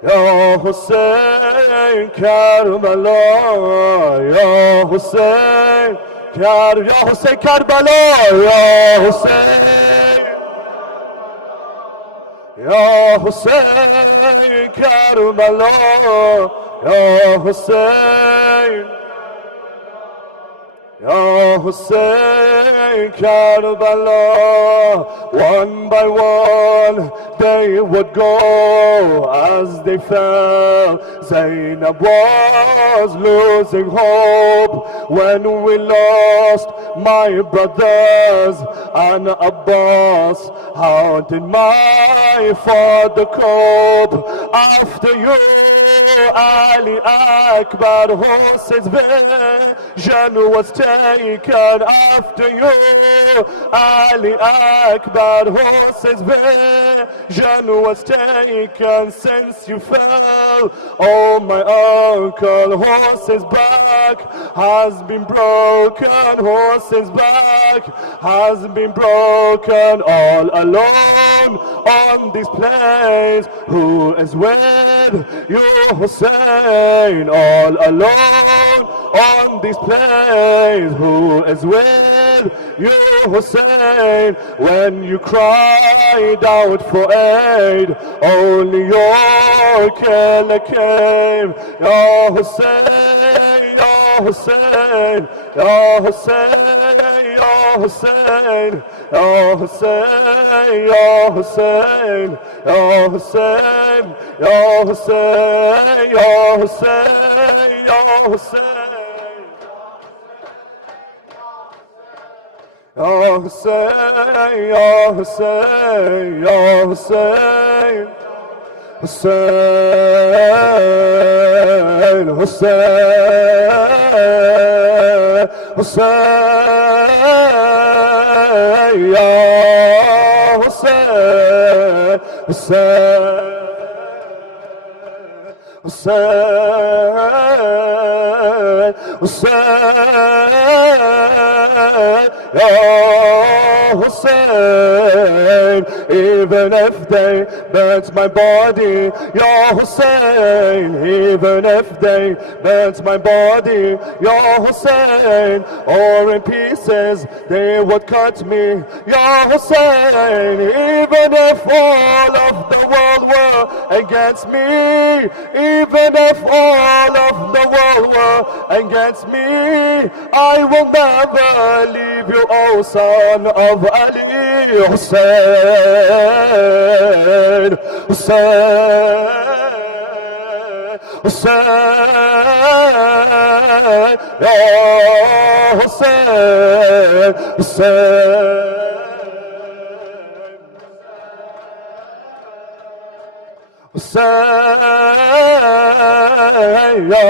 Ya Hussein, Karbala, Ya Hussein, Ya Hussein, Karbala, Ya Hussein, Ya Hussein, Karbala, Ya Hussein, Ya Hussein, Karbala. One by one they would go as they fell. Zainab was losing hope when we lost my brothers and Abbas. How did my father cope after you? Ali Akbar, Hussein's vision was taken after you. Ali Akbar, Hussein's vision was taken since you fell. Oh, my uncle, Hussein's back has been broken. Hussein's back has been broken. All alone on this place, who is with you, Hussein? All alone on this place, who is with you, Hussein? When you cried out for aid, only your killer came. Ya Hussein, Ya Hussein, Ya Hussein, Ya Hussein, Ya Hussein, Ya Hussein, Ya Hussein, Ya Hussein, Ya Hussein, Ya Hussein. Ya Hüseyin, Ya Hüseyin, Ya Hüseyin. Hüseyin, Hüseyin, Hüseyin, ya Hüseyin, Hüseyin, Hüseyin, Hüseyin, ya Hussein, even if they burnt my body, Ya Hussein, even if they burnt my body, Ya Hussein, or in pieces they would cut me, Ya Hussein, even if all of the world were against me, even if all of the world were against me, I will never leave you, O son of Ali. Hussein, Hussein, Hussein, Ya Hussein, Hussein, Hussein, Ya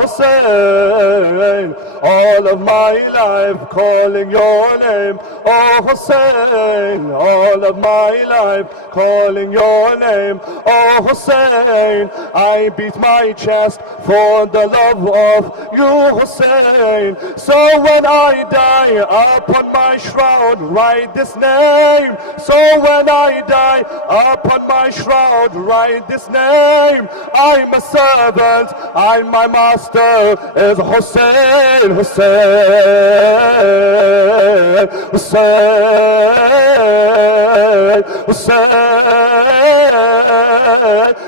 Hussein, all of my life calling your name, oh Hussein, all of my life calling your name, oh Hussein, I beat my chest for the love of you, Hussein, so when I die upon my shroud write this name, so when I die upon my shroud write this name, I'm a servant and my master is Hussein, Hussein, Hussein, Hussein,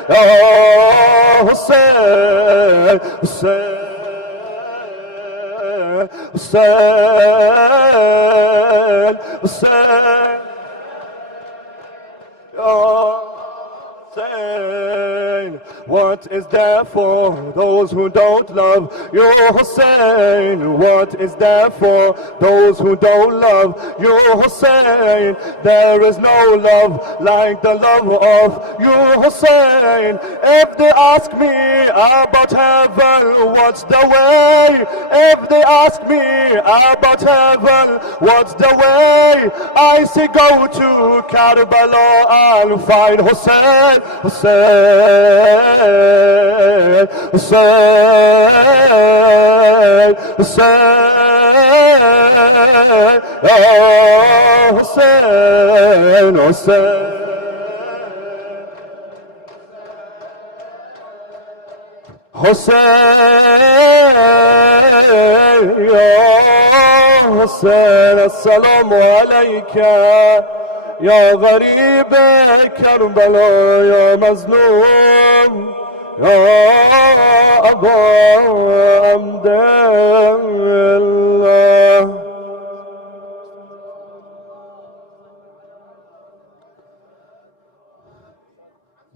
oh Hussein, Hussein, Hussein, Hussein, oh Hussein. What is there for those who don't love you, Hussein? What is there for those who don't love you, Hussein? There is no love like the love of you, Hussein. If they ask me about heaven, what's the way? If they ask me about heaven, what's the way? I say go to Karbala and find Hussein, Hussein, Hussein, Hussein, oh Hussein, Hussein, Hussein, ya Hussein, assalamu alayka, ya gharib Karbala, ya mazlum, ya Aba Abdullah.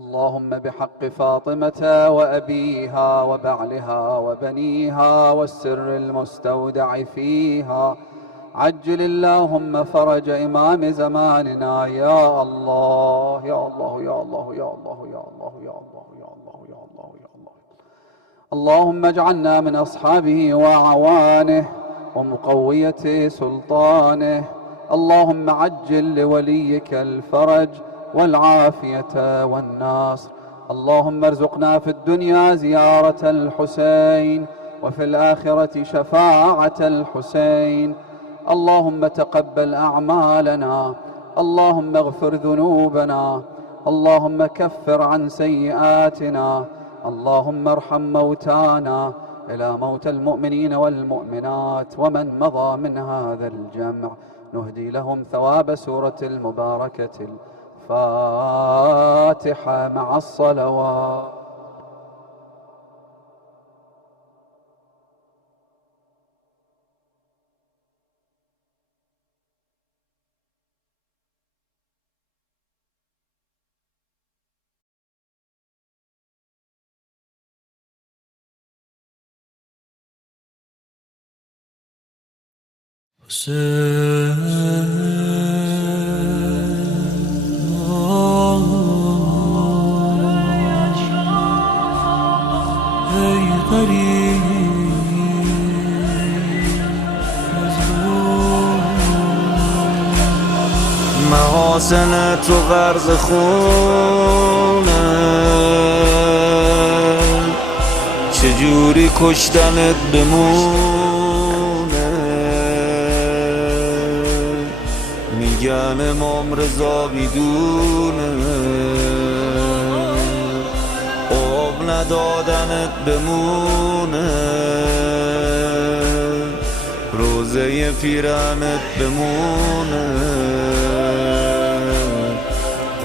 اللهم بحق فاطمة وأبيها وبعلها وبنيها والسر المستودع فيها عجل اللهم فرج إمام زماننا يا الله يا الله يا الله يا الله يا الله يا الله يا الله يا الله يا الله. اللهم اجعلنا من أصحابه وأعوانه ومقوية سلطانه. اللهم عجل لوليك الفرج والعافية والنصر. اللهم ارزقنا في الدنيا زيارة الحسين وفي الآخرة شفاعة الحسين. اللهم تقبل أعمالنا، اللهم اغفر ذنوبنا، اللهم كفر عن سيئاتنا، اللهم ارحم موتانا إلى موتى المؤمنين والمؤمنات ومن مضى من هذا الجمع، نهدي لهم ثواب سورة المباركة الفاتحة مع الصلوات. ای غریب محاسن تو غرق خونه، چجوری کشتنت بمونه. میگن امام رضا بیدونه، آب ندادنت بمونه. روزه پیرنت بمونه،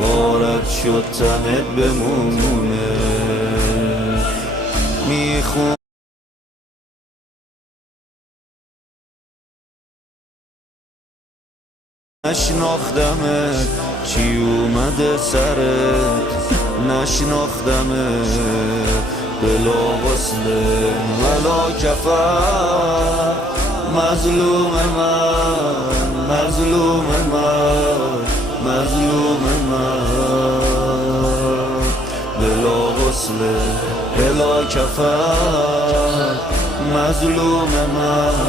غارت شد تنت بمونه. میخون نشناختمت، چی اومده سرت نشناختمت. بلا وصل ولا کفر، مظلوم من، مظلوم من، مظلوم من. بلا وصل بلا کفر، مظلوم من،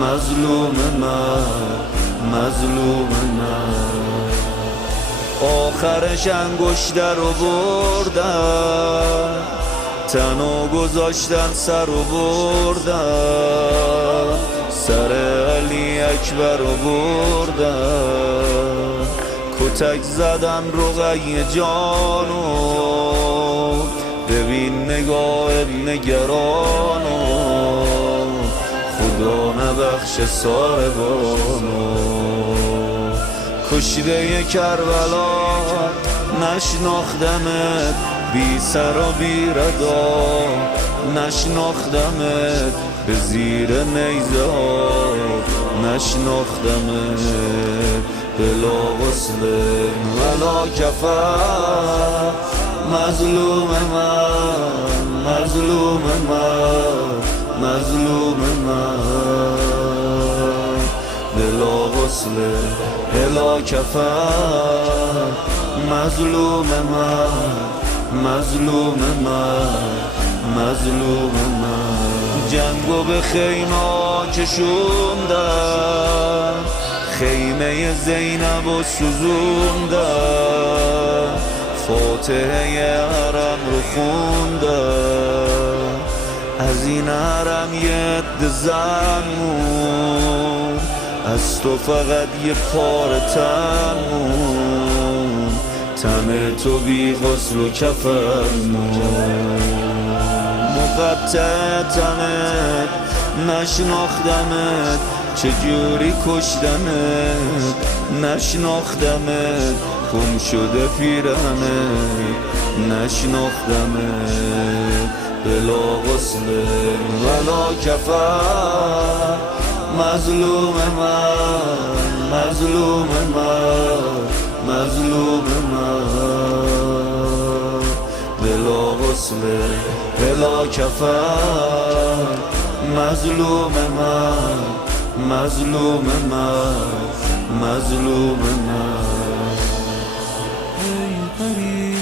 مظلوم من، مظلوم من. آخرش انگشتر رو بردن، تنو گذاشتن سر رو بردن، سر علی اکبر رو بردن. کتک زدن رقیه جانو، ببین نگاه نگرانو. خدا نبخش ساربانو. کشیده کربلا نشناختمت، بی سر و بی ردا نشناختمت. به زیر نیزه ها نشناختمت. بلا غسل ولا کفر، مظلوم من، مظلوم من، مظلوم من. بلا غسل بلا کفر، مظلوم من، مظلوم من، مظلوم من. جنگو به خیمه کشوندن، خیمه زینب و سوزوندن. فاتحه حرم رو خوندن، از این حرم یه عده زن مون، از تو فقط یه پاره تن مون. تن تو بی غسل و کفن مون. مقطع تنت نشناختمت، چجوری کشتنت نشناختمت. گم شده پیرهنت نشناختمت. بلا غسل ولا کفر، مظلوم من، مظلوم من، مظلوم من. بلا غسل بلا کفر، مظلوم من، مظلوم من، مظلوم من. ای غریب